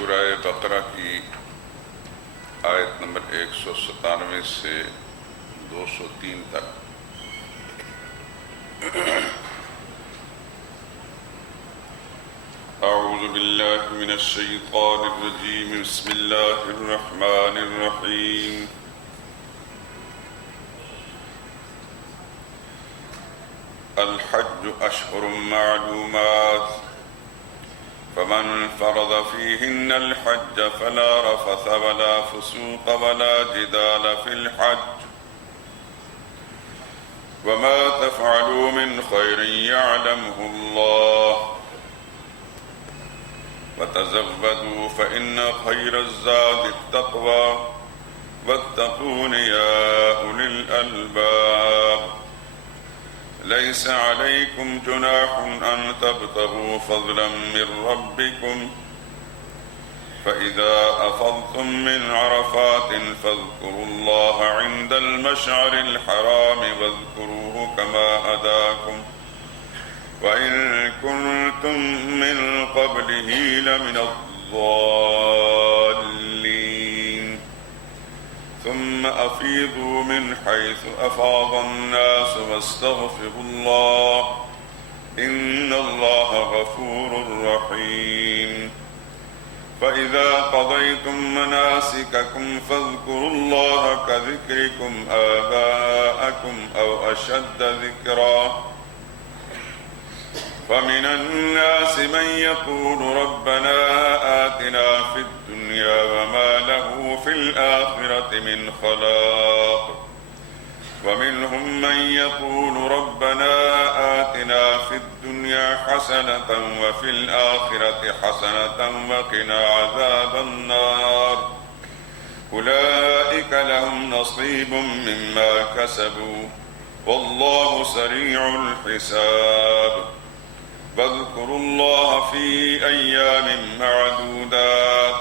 سورہ بقرہ کی آیت نمبر 197 سے 203 تک۔ اعوذ باللہ من الشیطان الرجیم، بسم اللہ الرحمن الرحیم۔ الحج اشہر معلومات، فمن فرض فيهن الحج فلا رفث ولا فسوق ولا جدال في الحج، وما تفعلوا من خير يعلمه الله، وتزودوا فإن خير الزاد التقوى، واتقون يا أولي الألباب۔ ليس عليكم جناح أن تبتغوا فضلا من ربكم، فإذا أفضتم من عرفات فاذكروا الله عند المشعر الحرام واذكروه كما هداكم وإن كنتم من قبله لمن الضالين، ثم أفيضوا من حيث أفاض الناس واستغفروا الله إن الله غفور رحيم۔ فإذا قضيتم مناسككم فاذكروا الله كذكركم آباءكم أو أشد ذكرا، فمن الناس من يقول ربنا آتنا في الدنيا وما له في الآخرة من خلاق، ومنهم من يقول ربنا آتنا في الدنيا حسنة وفي الآخرة حسنة وقنا عذاب النار، أولئك لهم نصيب مما كسبوا والله سريع الحساب۔ واذكروا الله في أيام معدودات،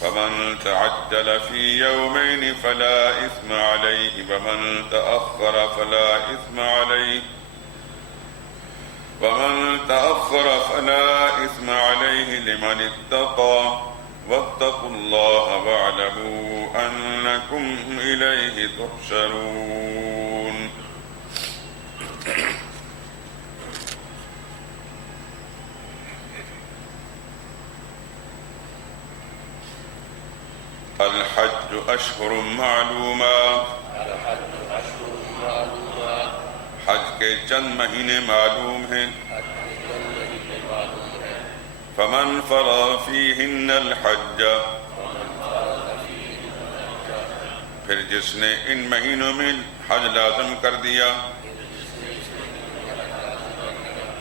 فمن تعجل في يومين فلا إثم عليه ومن تأخر فلا إثم عليه لمن اتقى، واتقوا الله واعلموا أنكم إليه تحشرون۔ الحج اشہر معلومات، حج کے چند مہینے معلوم ہیں۔ فمن فرض فیہن الحج، پھر جس نے ان مہینوں میں حج لازم کر دیا،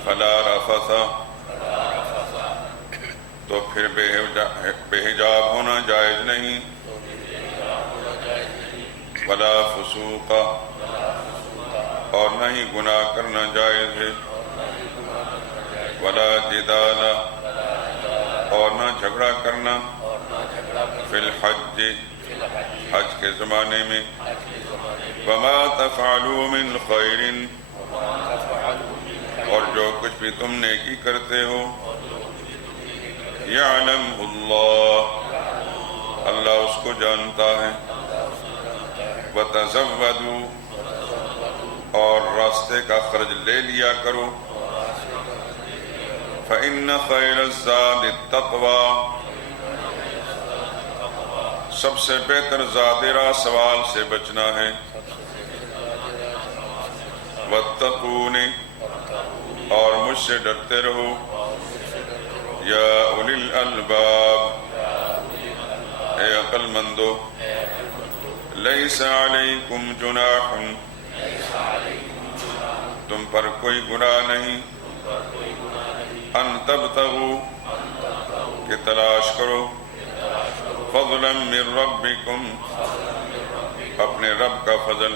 فلا رفث، تو پھر بے حجاب ہونا جائز نہیں، ولا فسوق، اور نہ ہی گناہ کرنا جائز ہے، ولا جدال، اور نہ جھگڑا کرنا، فی الحج، حج کے زمانے میں، وما تفعلوا من خیر، اور جو کچھ بھی تم نیکی کرتے ہو، یعلم اللہ، اللہ اس کو جانتا ہے، وتزودوا، اور راستے کا خرچ لے لیا کرو، فإن خیر الزاد التقوی، سب سے بہتر زاد راہ سوال سے بچنا ہے، واتقون، اور مجھ سے ڈرتے رہو، یا اولی الالباب، اے عقل مندو، لیس علیکم جناح، تم پر کوئی گناہ نہیں، ان تبتغوا، کہ تلاش کرو، فضلا من ربکم، اپنے رب کا فضل،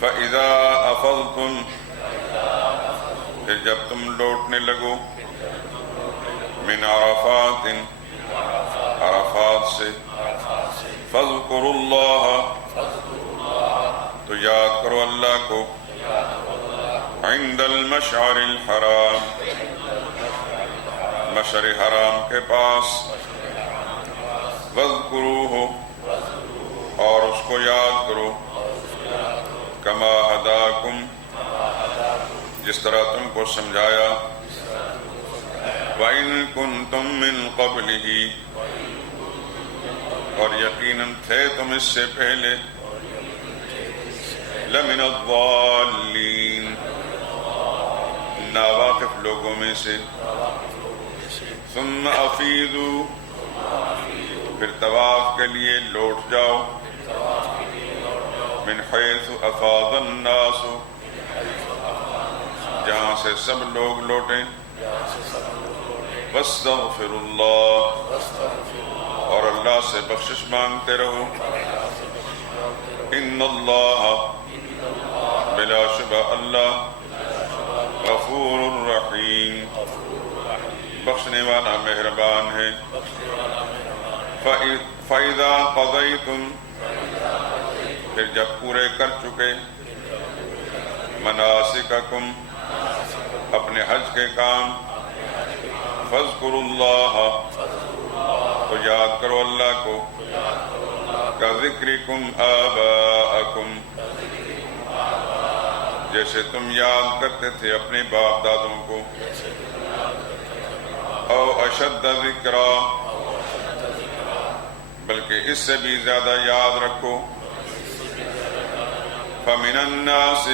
فاذا افضتم، پھر جب تم لوٹنے لگو، من عرفات، عرفات سے، فاذکروا اللہ، تو یاد کرو اللہ کو، عند المشعر الحرام، مشعر حرام کے پاس وَاذْكُرُوهُ اور اس کو یاد کرو کما ہداکم جس طرح تم کو سمجھایا وَإِن كُنتُم مِّن قَبْلِهِ اور یقیناً تھے تم اس سے پہلے لَمِنَ الضَّالِّينَ ناواقف لوگوں میں سے ثُمَّ أَفِيضُوا پھر طواف کے لیے لوٹ جاؤ من حیث افاض الناس جہاں سے سب لوگ لوٹیں واستغفر اللہ اور اللہ سے بخشش مانگتے رہو ان اللہ بلا شبہ اللہ غفور الرحیم بخشنے والا مہربان ہے فَإِذَا قَضَيْتُمْ پھر جب پورے کر چکے مناسککم اپنے حج کے کام فَاذْكُرُوا اللَّهَ تو یاد کرو اللہ کو كَذِكْرِكُمْ آبَاءَكُمْ جیسے تم یاد کرتے تھے اپنے باپ دادوں کو او اشد ذکرا بلکہ اس سے بھی زیادہ یاد رکھو فَمِنَ النَّاسِ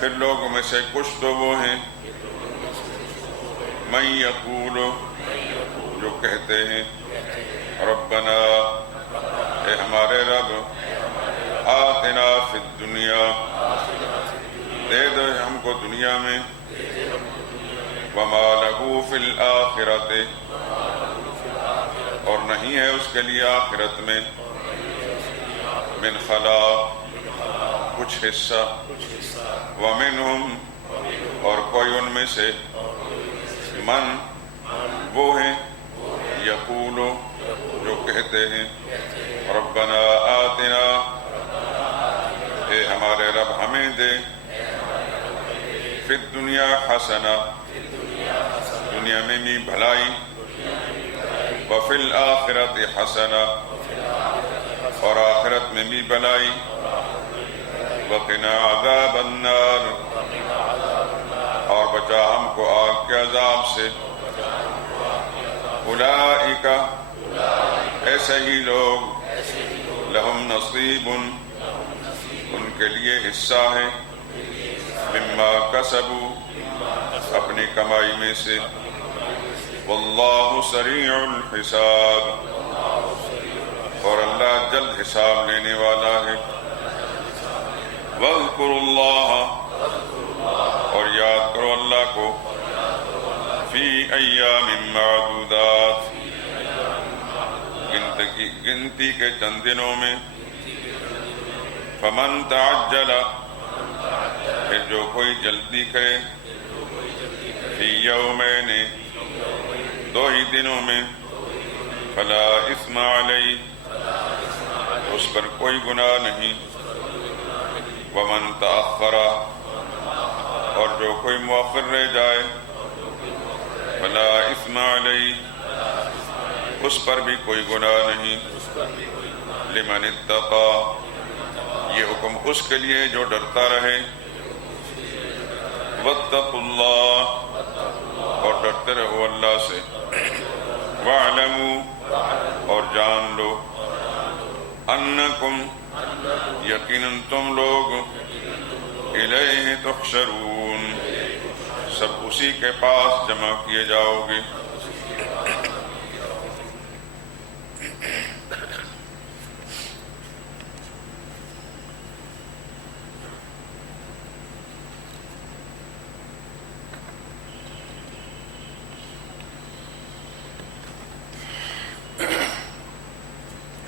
پھر لوگوں میں سے کچھ تو وہ ہیں مَن یقول جو کہتے ہیں ربنا اے ہمارے رب آتنا فی الدنیا دے دو ہم کو دنیا میں وَمَا لَهُ فِي الْآخِرَةِ اور نہیں ہے اس کے لیے آخرت میں من خلاق کچھ حصہ وَمِنْهُمْ اور کوئی ان میں سے من وہ ہیں یقول جو کہتے ہیں ربنا آتنا اے ہمارے رب ہمیں دے فی الدنیا حسنہ دنیا میں بھی بھلائی وفی الآخرت حسنہ اور آخرت میں بھی بھلائی وقنا عذاب النار اور بچا ہم کو آگ کے عذاب سے اولئک ایسے ہی لوگ لہم نصیب ان کے لیے حصہ ہے مما کسبوا اپنی کمائی میں سے واللہ سریع الحساب اور اللہ جلد حساب لینے والا ہے وَاذْكُرُوا اللَّهَ اور یاد کرو اللہ کو فی ایام معدودات گنتی کے چند دنوں میں فمن تعجل پھر جو کوئی جلدی کرے فی یومین دو ہی دنوں میں فلا اثم علیہ اس پر کوئی گناہ نہیں ومن تأخر اور جو کوئی مؤخر رہ جائے فلا اثم علیہ اس پر بھی کوئی گناہ نہیں لمن اتقى یہ حکم اس کے لیے جو ڈرتا رہے واتقوا اللہ اور ڈرتے رہو اللہ سے وَاعْلَمُوا اور جان لو انکم یقیناً تم لوگ الیہ تحشرون سب اسی کے پاس جمع کیے جاؤ گے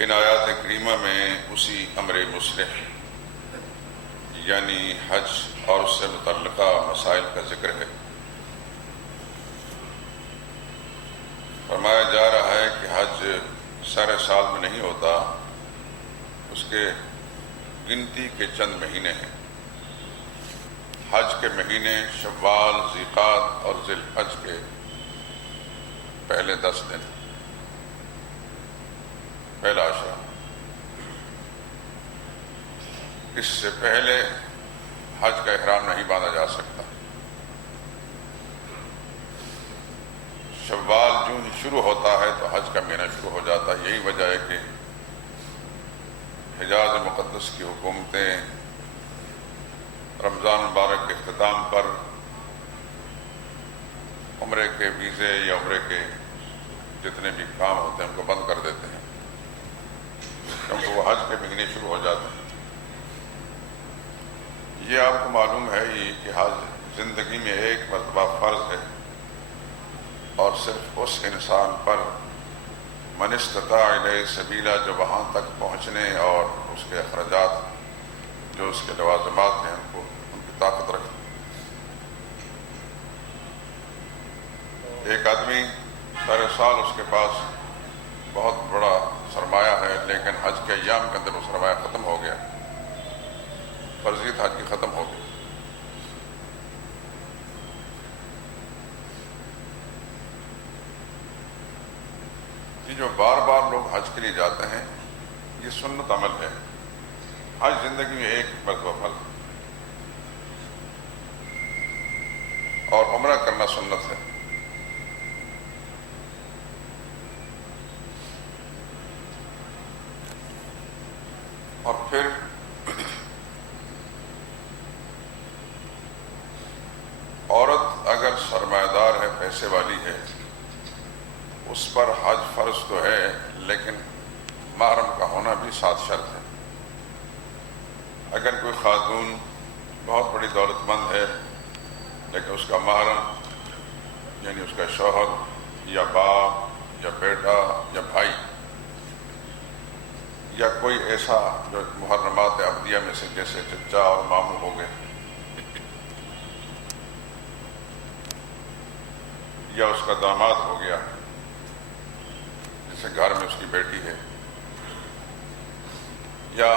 ان آیات کریمہ میں اسی امر مصلح یعنی حج اور اس سے متعلقہ مسائل کا ذکر ہے۔ فرمایا جا رہا ہے کہ حج سارے سال میں نہیں ہوتا، اس کے گنتی کے چند مہینے ہیں۔ حج کے مہینے شوال، ذی القعدہ اور ذی الحج کے پہلے 10 دن، پہلا عشرہ، اس سے پہلے حج کا احرام نہیں باندھا جا سکتا۔ شوال جو ہی شروع ہوتا ہے تو حج کا مہینہ شروع ہو جاتا ہے۔ یہی وجہ ہے کہ حجاز مقدس کی حکومتیں رمضان مبارک کے اختتام پر عمرے کے ویزے یا عمرے کے جتنے بھی کام ہوتے ہیں ان کو بند کر دیتے ہیں، کیونکہ وہ حج کے مہینے شروع ہو جاتے ہیں۔ یہ آپ کو معلوم ہے ہی کہ حج زندگی میں ایک مرتبہ فرض ہے، اور صرف اس انسان پر من استطاع الیہ سبیلا جو وہاں تک پہنچنے اور اس کے اخراجات جو اس کے لوازمات ہیں ان کی طاقت رکھتے۔ ایک آدمی سارے سال اس کے پاس بہت بڑا سرمایہ ہے، لیکن حج کے ایام کے اندر وہ سرمایہ ختم ہو گیا، فرضیت حج کی ختم ہو گئی۔ یہ جو بار بار لوگ حج کے لیے جاتے ہیں یہ سنت عمل ہے۔ حج زندگی میں ایک مرتبہ فرض اور عمرہ کرنا سنت ہے۔ اور پھر عورت اگر سرمایہ دار ہے، پیسے والی ہے، اس پر حج فرض تو ہے، لیکن محرم کا ہونا بھی ساتھ شرط ہے۔ اگر کوئی خاتون بہت بڑی دولت مند ہے لیکن اس کا محرم یعنی اس کا شوہر یا باپ یا بیٹا یا بھائی یا کوئی ایسا جو محرمات عبدیہ میں سے جیسے چچا اور ماموں ہو گئے، یا اس کا داماد ہو گیا جیسے گھر میں اس کی بیٹی ہے، یا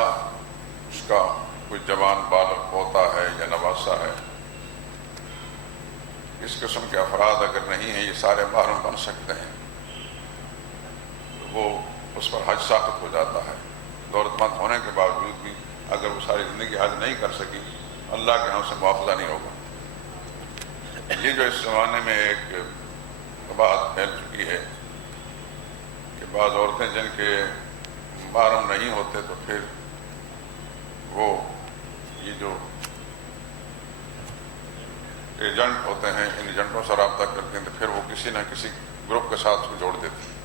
اس کا کوئی جوان بالغ پوتا ہے یا نواسا ہے، اس قسم کے افراد اگر نہیں ہیں، یہ سارے محرم بن سکتے ہیں، وہ اس پر حج ساقط ہو جاتا ہے۔ دولت مند ہونے کے باوجود بھی اگر وہ ساری زندگی حج نہیں کر سکی، اللہ کے ہاں سے معاوضہ نہیں ہوگا۔ یہ جو اس زمانے میں ایک بات پھیل چکی ہے کہ بعض عورتیں جن کے محرم نہیں ہوتے تو پھر وہ یہ جو ایجنٹ ہوتے ہیں، ان ایجنٹوں سے رابطہ کرتے ہیں تو پھر وہ کسی نہ کسی گروپ کے ساتھ اس کو جوڑ دیتے ہیں۔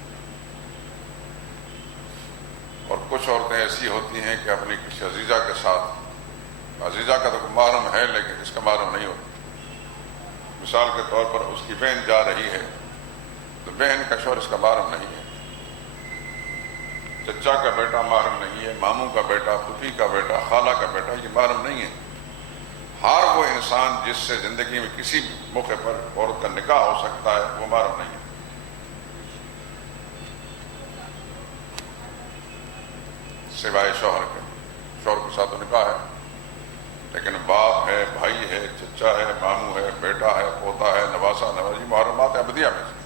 اور کچھ عورتیں ایسی ہوتی ہیں کہ اپنی کسی عزیزہ کے ساتھ، عزیزہ کا تو محرم ہے لیکن اس کا محرم نہیں ہوتا، مثال کے طور پر اس کی بہن جا رہی ہے تو بہن کا شوہر اس کا محرم نہیں ہے، چچا کا بیٹا محرم نہیں ہے، ماموں کا بیٹا، پھوپھی کا بیٹا، خالہ کا بیٹا، یہ محرم نہیں ہے۔ ہر وہ انسان جس سے زندگی میں کسی موقع پر عورت کا نکاح ہو سکتا ہے وہ محرم نہیں ہے۔ سوائے شوہر کے، شوہر کے ساتھ تو نکاح ہے، لیکن باپ ہے، بھائی ہے، چچا ہے، ماموں ہے، بیٹا ہے، پوتا ہے، نواسا، نوازی، محرمات عبدیہ میں سے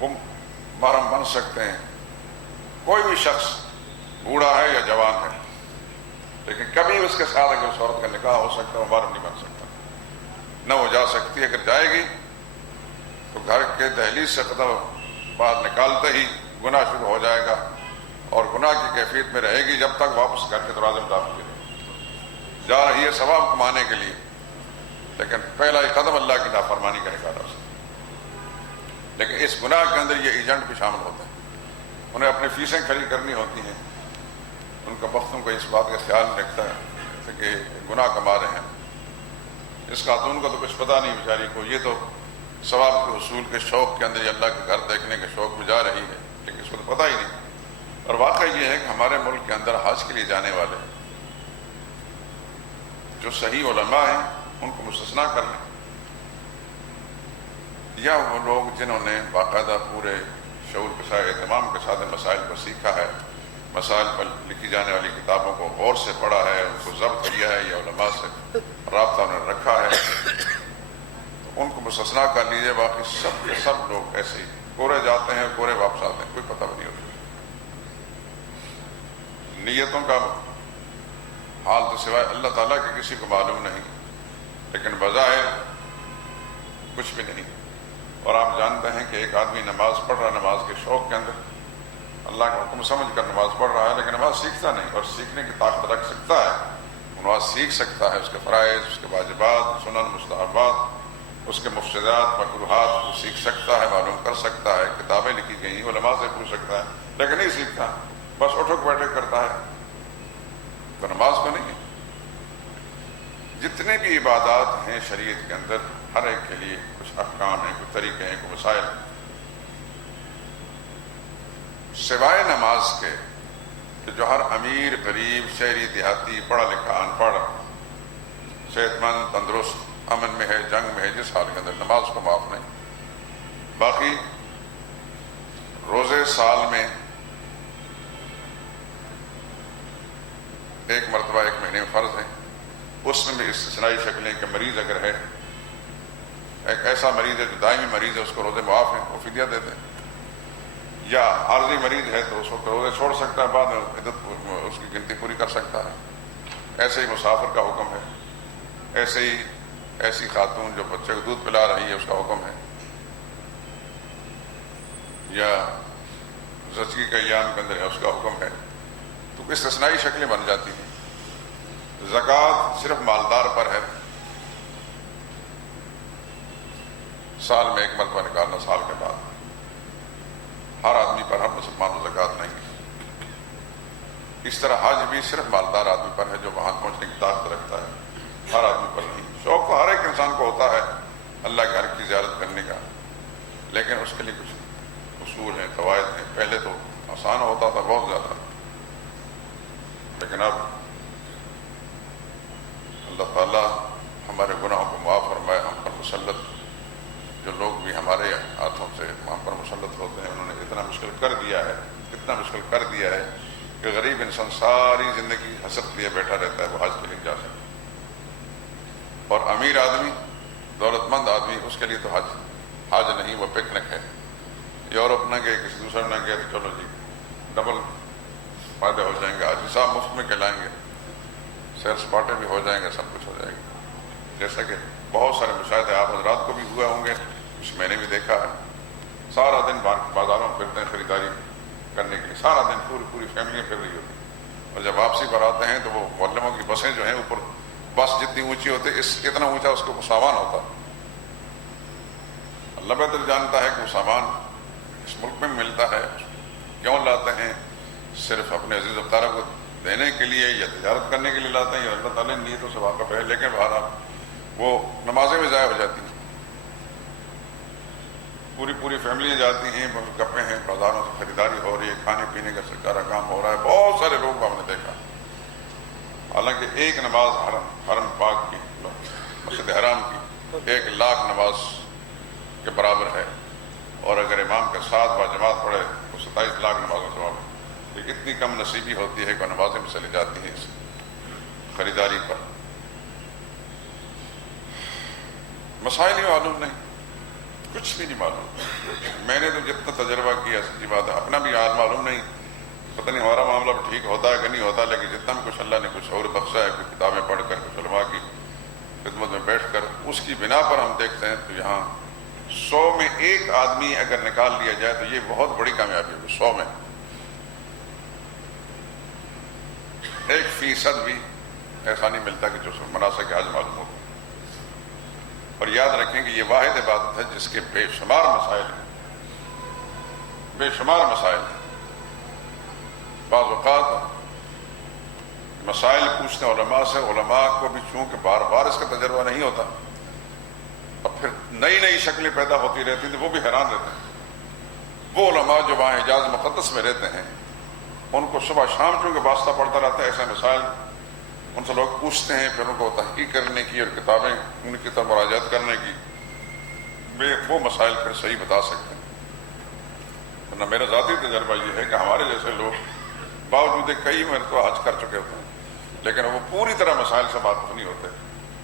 وہ محرم بن سکتے ہیں۔ کوئی بھی شخص بوڑھا ہے یا جوان ہے لیکن کبھی اس کے ساتھ اگر اس عورت کا نکاح ہو سکتا ہے وہ محرم نہیں بن سکتا، نہ وہ جا سکتی۔ اگر جائے گی تو گھر کے دہلیز سے قدم باہر نکالتے ہی گناہ شروع ہو جائے گا، اور گناہ کی کیفیت میں رہے گی جب تک واپس گھر کے دروازے میں داخل نہیں ہوگی۔ جا رہی ہے ثواب کمانے کے لیے، لیکن پہلا ہی قدم اللہ کی نافرمانی کا نکالا اسے۔ لیکن اس گناہ کے اندر یہ ایجنٹ بھی شامل ہوتے ہیں، انہیں اپنی فیسیں کھڑی کرنی ہوتی ہیں، ان کا وقتوں کو اس بات کا خیال رکھتا ہے کہ گناہ کما رہے ہیں۔ اس خاتون کو تو کچھ پتہ نہیں بیچاری کو، یہ تو ثواب کے حصول کے شوق کے اندر یہ اللہ کے گھر دیکھنے کے شوق میں جا رہی ہے، لیکن اس کو تو پتہ ہی نہیں۔ اور واقعہ یہ ہے کہ ہمارے ملک کے اندر حج کے لیے جانے والے جو صحیح علماء ہیں ان کو مستثنا کر لیں، یا وہ لوگ جنہوں نے باقاعدہ پورے شعور کے ساتھ، اہتمام کے ساتھ مسائل کو سیکھا ہے، مسائل پر لکھی جانے والی کتابوں کو غور سے پڑھا ہے، ان کو ضبط کیا ہے، یا علماء سے رابطہ انہوں نے رکھا ہے، ان کو مستثنا کر لیجیے، باقی سب کے سب لوگ ایسے ہی کورے جاتے ہیں کورے واپس آتے ہیں، کوئی پتہ بھی نہیں ہوتا۔ نیتوں کا حال تو سوائے اللہ تعالیٰ کے کسی کو معلوم نہیں، لیکن بظاہر کچھ بھی نہیں۔ اور آپ جانتے ہیں کہ ایک آدمی نماز پڑھ رہا ہے، نماز کے شوق کے اندر اللہ کا حکم سمجھ کر نماز پڑھ رہا ہے، لیکن نماز سیکھتا نہیں، اور سیکھنے کی طاقت رکھ سکتا ہے، نماز سیکھ سکتا ہے، اس کے فرائض، اس کے واجبات، سنن، مستحبات، اس کے مفسدات، مکروہات کو سیکھ سکتا ہے، معلوم کر سکتا ہے، کتابیں لکھی گئی ہیں، علماء سے پوچھ سکتا ہے، لیکن نہیں سیکھتا، بس اٹھک بیٹھک کرتا ہے، تو نماز کو نہیں ہے۔ جتنے بھی عبادات ہیں شریعت کے اندر، ہر ایک کے لیے کچھ احکام ہیں، کچھ طریقے ہیں، کچھ مسائل ہیں، سوائے نماز کے کہ جو ہر امیر، غریب، شہری، دیہاتی، پڑھا لکھا، ان پڑھ، صحت مند، تندرست، امن میں ہے، جنگ میں ہے، جس حال کے اندر نماز کو معاف نہیں۔ باقی روزے سال میں ایک مرتبہ ایک مہینے میں فرض ہے، اس میں بھی استثنائی شکلیں کہ مریض اگر ہے، ایک ایسا مریض ہے جو دائمی مریض ہے، اس کو روزے معاف ہیں، وہ فدیہ دیتے ہیں، یا عارضی مریض ہے تو اس کو روزے چھوڑ سکتا ہے، بعد میں عدت اس کی گنتی پوری کر سکتا ہے۔ ایسے ہی مسافر کا حکم ہے، ایسے ہی ایسی خاتون جو بچے کو دودھ پلا رہی ہے اس کا حکم ہے، یا زچگی کے ایام کے اندر ہے اس کا حکم ہے، تو استثنائی شکلیں بن جاتی ہیں۔ زکوٰۃ صرف مالدار پر ہے، سال میں ایک مرتبہ نکالنا، سال کے بعد، ہر آدمی پر، ہر مسلمان کو زکوٰۃ نہیں ہے۔ اس طرح حج بھی صرف مالدار آدمی پر ہے جو وہاں پہنچنے کی طاقت رکھتا ہے، ہر آدمی پر نہیں۔ شوق تو ہر ایک انسان کو ہوتا ہے اللہ کے گھر کی زیارت کرنے کا، لیکن اس کے لیے کچھ اصول ہیں، قواعد ہیں۔ پہلے تو آسان ہوتا تھا بہت زیادہ، لیکن اب اللہ تعالیٰ ہمارے گناہوں کو معاف فرمائے۔ ہم پر مسلط جو لوگ بھی ہمارے ہاتھوں سے ہم پر مسلط ہوتے ہیں، انہوں نے اتنا مشکل کر دیا ہے، اتنا مشکل کر دیا ہے کہ غریب انسان ساری زندگی حسرت لیے بیٹھا رہتا ہے، وہ حج کے لیے جا سکتا۔ اور امیر آدمی، دولت مند آدمی، اس کے لیے تو حج نہیں، وہ پکنک ہے۔ یورپ نہ گئے، کسی دوسرے نہ گئے، تو چلو جی ڈبل فائدے ہو جائیں گے، حاجی صاحب مفت میں کھلائیں گے، سیر سپاٹے بھی ہو جائیں گے، سب کچھ ہو جائے گا۔ جیسا کہ بہت سارے مشاہدے آپ حضرات کو بھی ہوئے ہوں گے، کچھ میں نے بھی دیکھا ہے، سارا دن بازاروں میں پھرتے ہیں خریداری کرنے کے لیے، سارا دن پوری فیملیاں پھر رہی ہوتی ہیں، اور جب واپسی پر آتے ہیں تو وہ معلموں کی بسیں جو ہیں اوپر، بس جتنی اونچی ہوتی ہے، اتنا اونچا اس کو سامان ہوتا۔ اللہ بہتر جانتا ہے کہ وہ سامان اس ملک میں ملتا ہے، کیوں لاتے ہیں؟ صرف اپنے عزیز و اقارب کو دینے کے لیے یا تجارت کرنے کے لیے لاتے ہیں، یا اللہ تعالیٰ نے نیتوں سے واقف ہے، لیکن بہرحال وہ نمازیں بھی ضائع ہو جاتی ہیں، پوری فیملیاں جاتی ہیں، گپیں ہیں، بازاروں سے خریداری ہو رہی ہے، کھانے پینے کا سارا کام ہو رہا ہے، بہت سارے لوگ ہم نے دیکھا۔ حالانکہ ایک نماز حرم پاک کی، مسجد حرام کی 1,00,000 نماز کے برابر ہے، اور اگر امام کے ساتھ با جماعت پڑھے تو 27 لاکھ نمازوں سے ثواب ہے۔ یہ کتنی کم نصیبی ہوتی ہے کہ نمازیں میں چلی جاتی ہیں اس خریداری پر۔ مسائل ہی معلوم نہیں، کچھ بھی نہیں معلوم۔ میں نے تو جتنا تجربہ کیا، سچی بات ہے، اپنا بھی حال معلوم نہیں، پتہ نہیں ہمارا معاملہ ٹھیک ہوتا ہے کہ نہیں ہوتا، لیکن جتنا بھی کچھ اللہ نے کچھ اور بخشا ہے، کچھ کتابیں پڑھ کر، کچھ علماء کی خدمت میں بیٹھ کر، اس کی بنا پر ہم دیکھتے ہیں تو یہاں 100 میں 1 آدمی اگر نکال لیا جائے تو یہ بہت بڑی کامیابی ہوگی۔ 100 میں 1% بھی ایسا نہیں ملتا کہ جو مناسک حج معلوم ہو۔ اور یاد رکھیں کہ یہ واحد عبادت ہے جس کے بے شمار مسائل ہیں، بے شمار مسائل ہیں۔ بعض اوقات مسائل پوچھتے ہیں علماء سے، علماء کو بھی چونکہ بار بار اس کا تجربہ نہیں ہوتا، اور پھر نئی شکلیں پیدا ہوتی رہتی ہیں، تو وہ بھی حیران رہتے ہیں۔ وہ علماء جو وہاں حجاز مقدس میں رہتے ہیں، ان کو صبح شام چونکہ واسطہ پڑتا رہتا ہے، ایسے مسائل ان سے لوگ پوچھتے ہیں، پھر ان کو تحقیق کرنے کی اور کتابیں ان کی طرف مراجعت کرنے کی، وہ مسائل پھر صحیح بتا سکتے ہیں۔ ورنہ میرا ذاتی تجربہ یہ ہے کہ ہمارے جیسے لوگ باوجود کئی مرتبہ حج کر چکے ہوتے ہیں، لیکن وہ پوری طرح مسائل سے واقف نہیں ہوتے،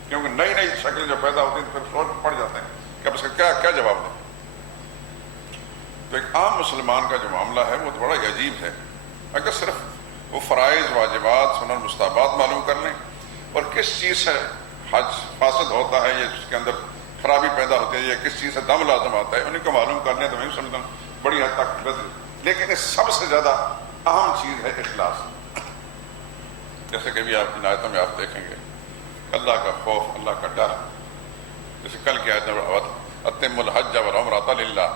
کیونکہ نئی شکلیں جو پیدا ہوتی ہیں پھر سوچ پڑ جاتے ہیں کہ اب اس کا کیا جواب دیں؟ تو ایک عام مسلمان کا جو معاملہ ہے وہ تو بڑا ہی عجیب ہے. اگر صرف وہ فرائض واجبات سنن مستحبات معلوم کر لیں اور کس چیز سے حج فاسد ہوتا ہے یا جس کے اندر خرابی پیدا ہوتی ہے یا کس چیز سے دم لازم آتا ہے انہیں کو معلوم کر لیں تو میں سمجھتا ہوں بڑی حد تک بدل. لیکن اس سب سے زیادہ اہم چیز ہے اخلاص. جیسے کہ بھی آپ کی آیتوں میں آپ دیکھیں گے اللہ کا خوف, اللہ کا ڈر. جیسے کل کی آیت میں اتم الحج والعمرۃ للہ,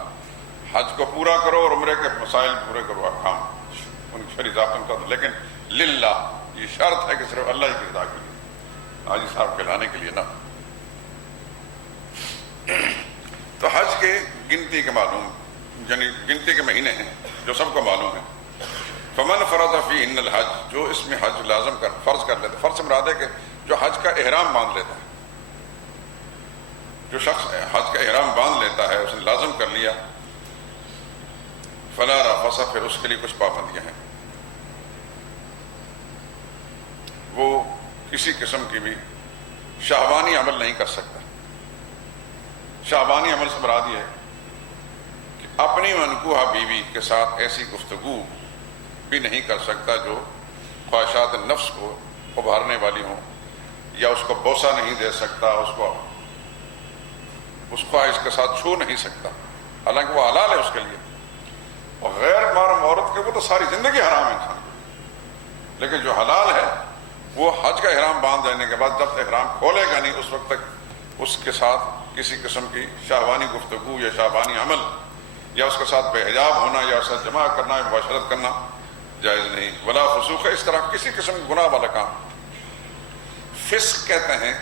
حج کو پورا کرو اور عمرے کے مسائل پورے کرو, احکام ان کی شرعی ضابطوں کا, لیکن للہ یہ شرط ہے کہ صرف اللہ ہی کی رضا کے لیے, حاجی صاحب کہلانے کے لیے نہ. تو حج کے گنتی کے معلوم, یعنی گنتی کے مہینے ہیں جو سب کو معلوم ہے. فمن فرض فیہن الحج, جو اس میں حج لازم کر فرض کر لیتا, فرض سے مراد ہے کہ جو حج کا احرام باندھ لیتا ہے, جو شخص حج کا احرام باندھ لیتا ہے اس نے لازم کر لیا, فلا رفث, پھر اس کے لیے کچھ پابندیاں ہیں. وہ کسی قسم کی بھی شہوانی عمل نہیں کر سکتا. شہوانی عمل سے مراد یہ ہے کہ اپنی منکوحہ بیوی کے ساتھ ایسی گفتگو بھی نہیں کر سکتا جو خواہشات نفس کو ابھارنے والی ہوں, یا اس کو بوسہ نہیں دے سکتا, اس خواہش کے ساتھ چھو نہیں سکتا, حالانکہ وہ حلال ہے اس کے لیے. اور غیر محرم عورت کے وہ تو ساری زندگی حرام ہے انسان, لیکن جو حلال ہے وہ حج کا احرام باندھ دینے کے بعد جب تک احرام کھولے گا نہیں اس وقت تک اس کے ساتھ کسی قسم کی شہوانی گفتگو یا شہوانی عمل یا اس کے ساتھ بے حجاب ہونا یا اس سے جمع کرنا یا مباشرت کرنا جائز نہیں. ولا فسوق, اس طرح کسی قسم کی گناہ والا کام. فسق کہتے ہیں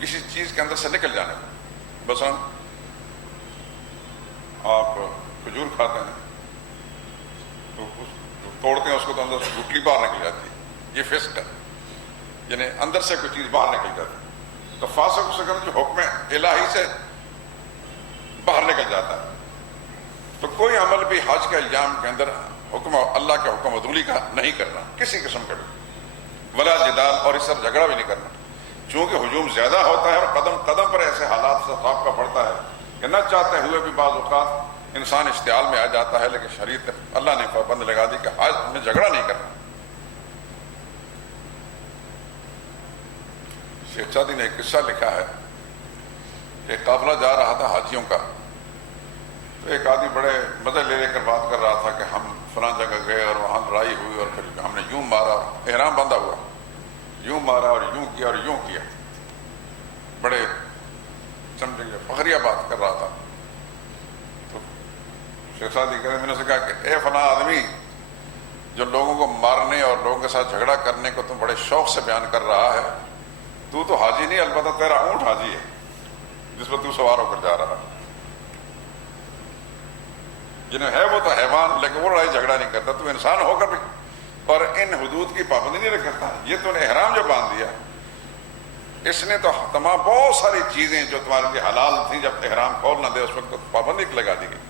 کسی چیز کے اندر سے نکل جانے کو. مثلا آپ کھجور کھاتے ہیں تو توڑتے ہیں اس کو تو اندر سے گٹلی باہر نکل جاتی ہے, یہ فسق ہے, یعنی اندر سے کوئی چیز باہر نکل جاتی ہے. تو فاسق اسے کہتے ہیں جو حکم الہی سے باہر نکل جاتا ہے. تو کوئی عمل بھی حج کے ایام کے اندر حکم اللہ کے حکم عدولی کا نہیں کرنا کسی قسم کا بھی, ولا جدال, اور اس طرح جھگڑا بھی نہیں کرنا. چونکہ ہجوم زیادہ ہوتا ہے اور قدم قدم پر ایسے حالات سے خطاب پڑتا ہے کہ نہ چاہتے ہوئے بھی بعض اوقات انسان اشتعال میں آ جاتا ہے, لیکن شریعت اللہ نے پابند لگا دی کہ حج میں جھگڑا نہیں کرنا. شیخ چادی نے ایک قصہ لکھا ہے کہ ایک قافلہ جا رہا تھا حاجیوں کا, تو ایک آدمی بڑے مزے لے کر بات کر رہا تھا کہ ہم فلاں جگہ گئے اور وہاں لڑائی ہوئی اور پھر ہم نے یوں مارا, احرام بندھا ہوا, یوں مارا اور یوں کیا اور یوں کیا. بڑے سمجھے فخریہ بات کر رہا تھا. تو شیخ سعدی کہتے میں نے کہا کہ اے فلاں آدمی, جو لوگوں کو مارنے اور لوگوں کے ساتھ جھگڑا کرنے کو تم بڑے شوق سے بیان کر رہا ہے, تو حاجی نہیں, البتہ تیرا اونٹ حاجی ہے جس پر تو سوار ہو کر جا رہا ہے. جنہیں ہے وہ تو حیوان, لیکن وہ لڑائی جھگڑا نہیں کرتا. تو انسان ہو کر بھی اور ان حدود کی پابندی نہیں رکھتا. یہ تو نے احرام جو باندھ دیا, اس نے تو تمام بہت ساری چیزیں جو تمہارے لیے حلال تھیں جب احرام کھول نہ دے اس وقت پابندی لگا دی گئی.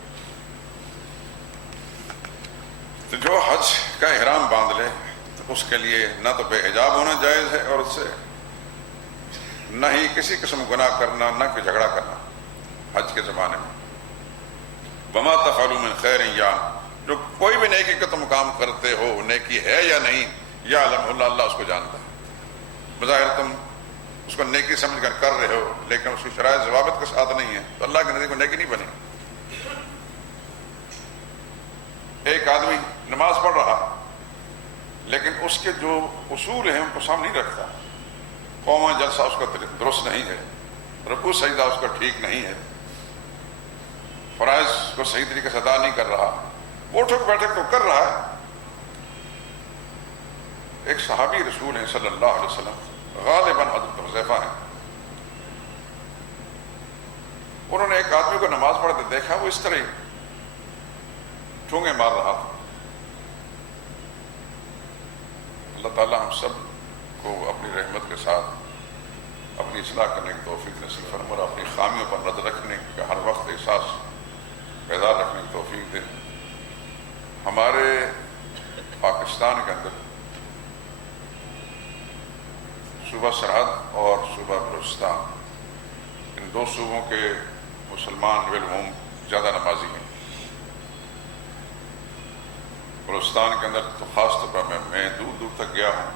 تو جو حج کا احرام باندھ لے تو اس کے لیے نہ تو بے حجاب ہونا جائز ہے اور اس سے نہ ہی کسی قسم گناہ کرنا, نہ کہ جھگڑا کرنا حج کے زمانے میں. وما تفعلوا من خیر, یا جو کوئی بھی نیکی کا تم کام کرتے ہو, نیکی ہے یا نہیں, یعلمہ اللہ, اللہ اس کو جانتا ہے. بظاہر تم اس کو نیکی سمجھ کر رہے ہو لیکن اس کی شرائط ضوابط کے ساتھ نہیں ہے تو اللہ کے نزدیک نیکی نہیں بنے. ایک آدمی نماز پڑھ رہا لیکن اس کے جو اصول ہیں ان کو سامنے نہیں رکھتا, قوم جلسہ اس کا درست نہیں ہے, رکوع سجدہ اس کا ٹھیک نہیں ہے, فرائض کو صحیح طریقے سے ادا نہیں کر رہا, وہ اٹھک بیٹھک تو کر رہا ہے. ایک صحابی رسول ہیں صلی اللہ علیہ وسلم, غالباً حضرت حذیفہ ہیں, انہوں نے ایک آدمی کو نماز پڑھتے دیکھا, وہ اس طرح چونگے مار رہا تھا. اللہ تعالیٰ ہم سب کو اپنی رحمت کے ساتھ اپنی اصلاح کرنے کی توفیق نصیب فرمائے, اور اپنی خامیوں پر نظر رکھنے کا ہر وقت احساس پیدا رکھنے کی توفیق دے. ہمارے پاکستان کے اندر صوبہ سرحد اور صوبہ بلوچستان, ان دو صوبوں کے مسلمان بالعموم زیادہ نمازی ہیں. بلوچستان کے اندر تو خاص طور پر میں دور دور تک گیا ہوں،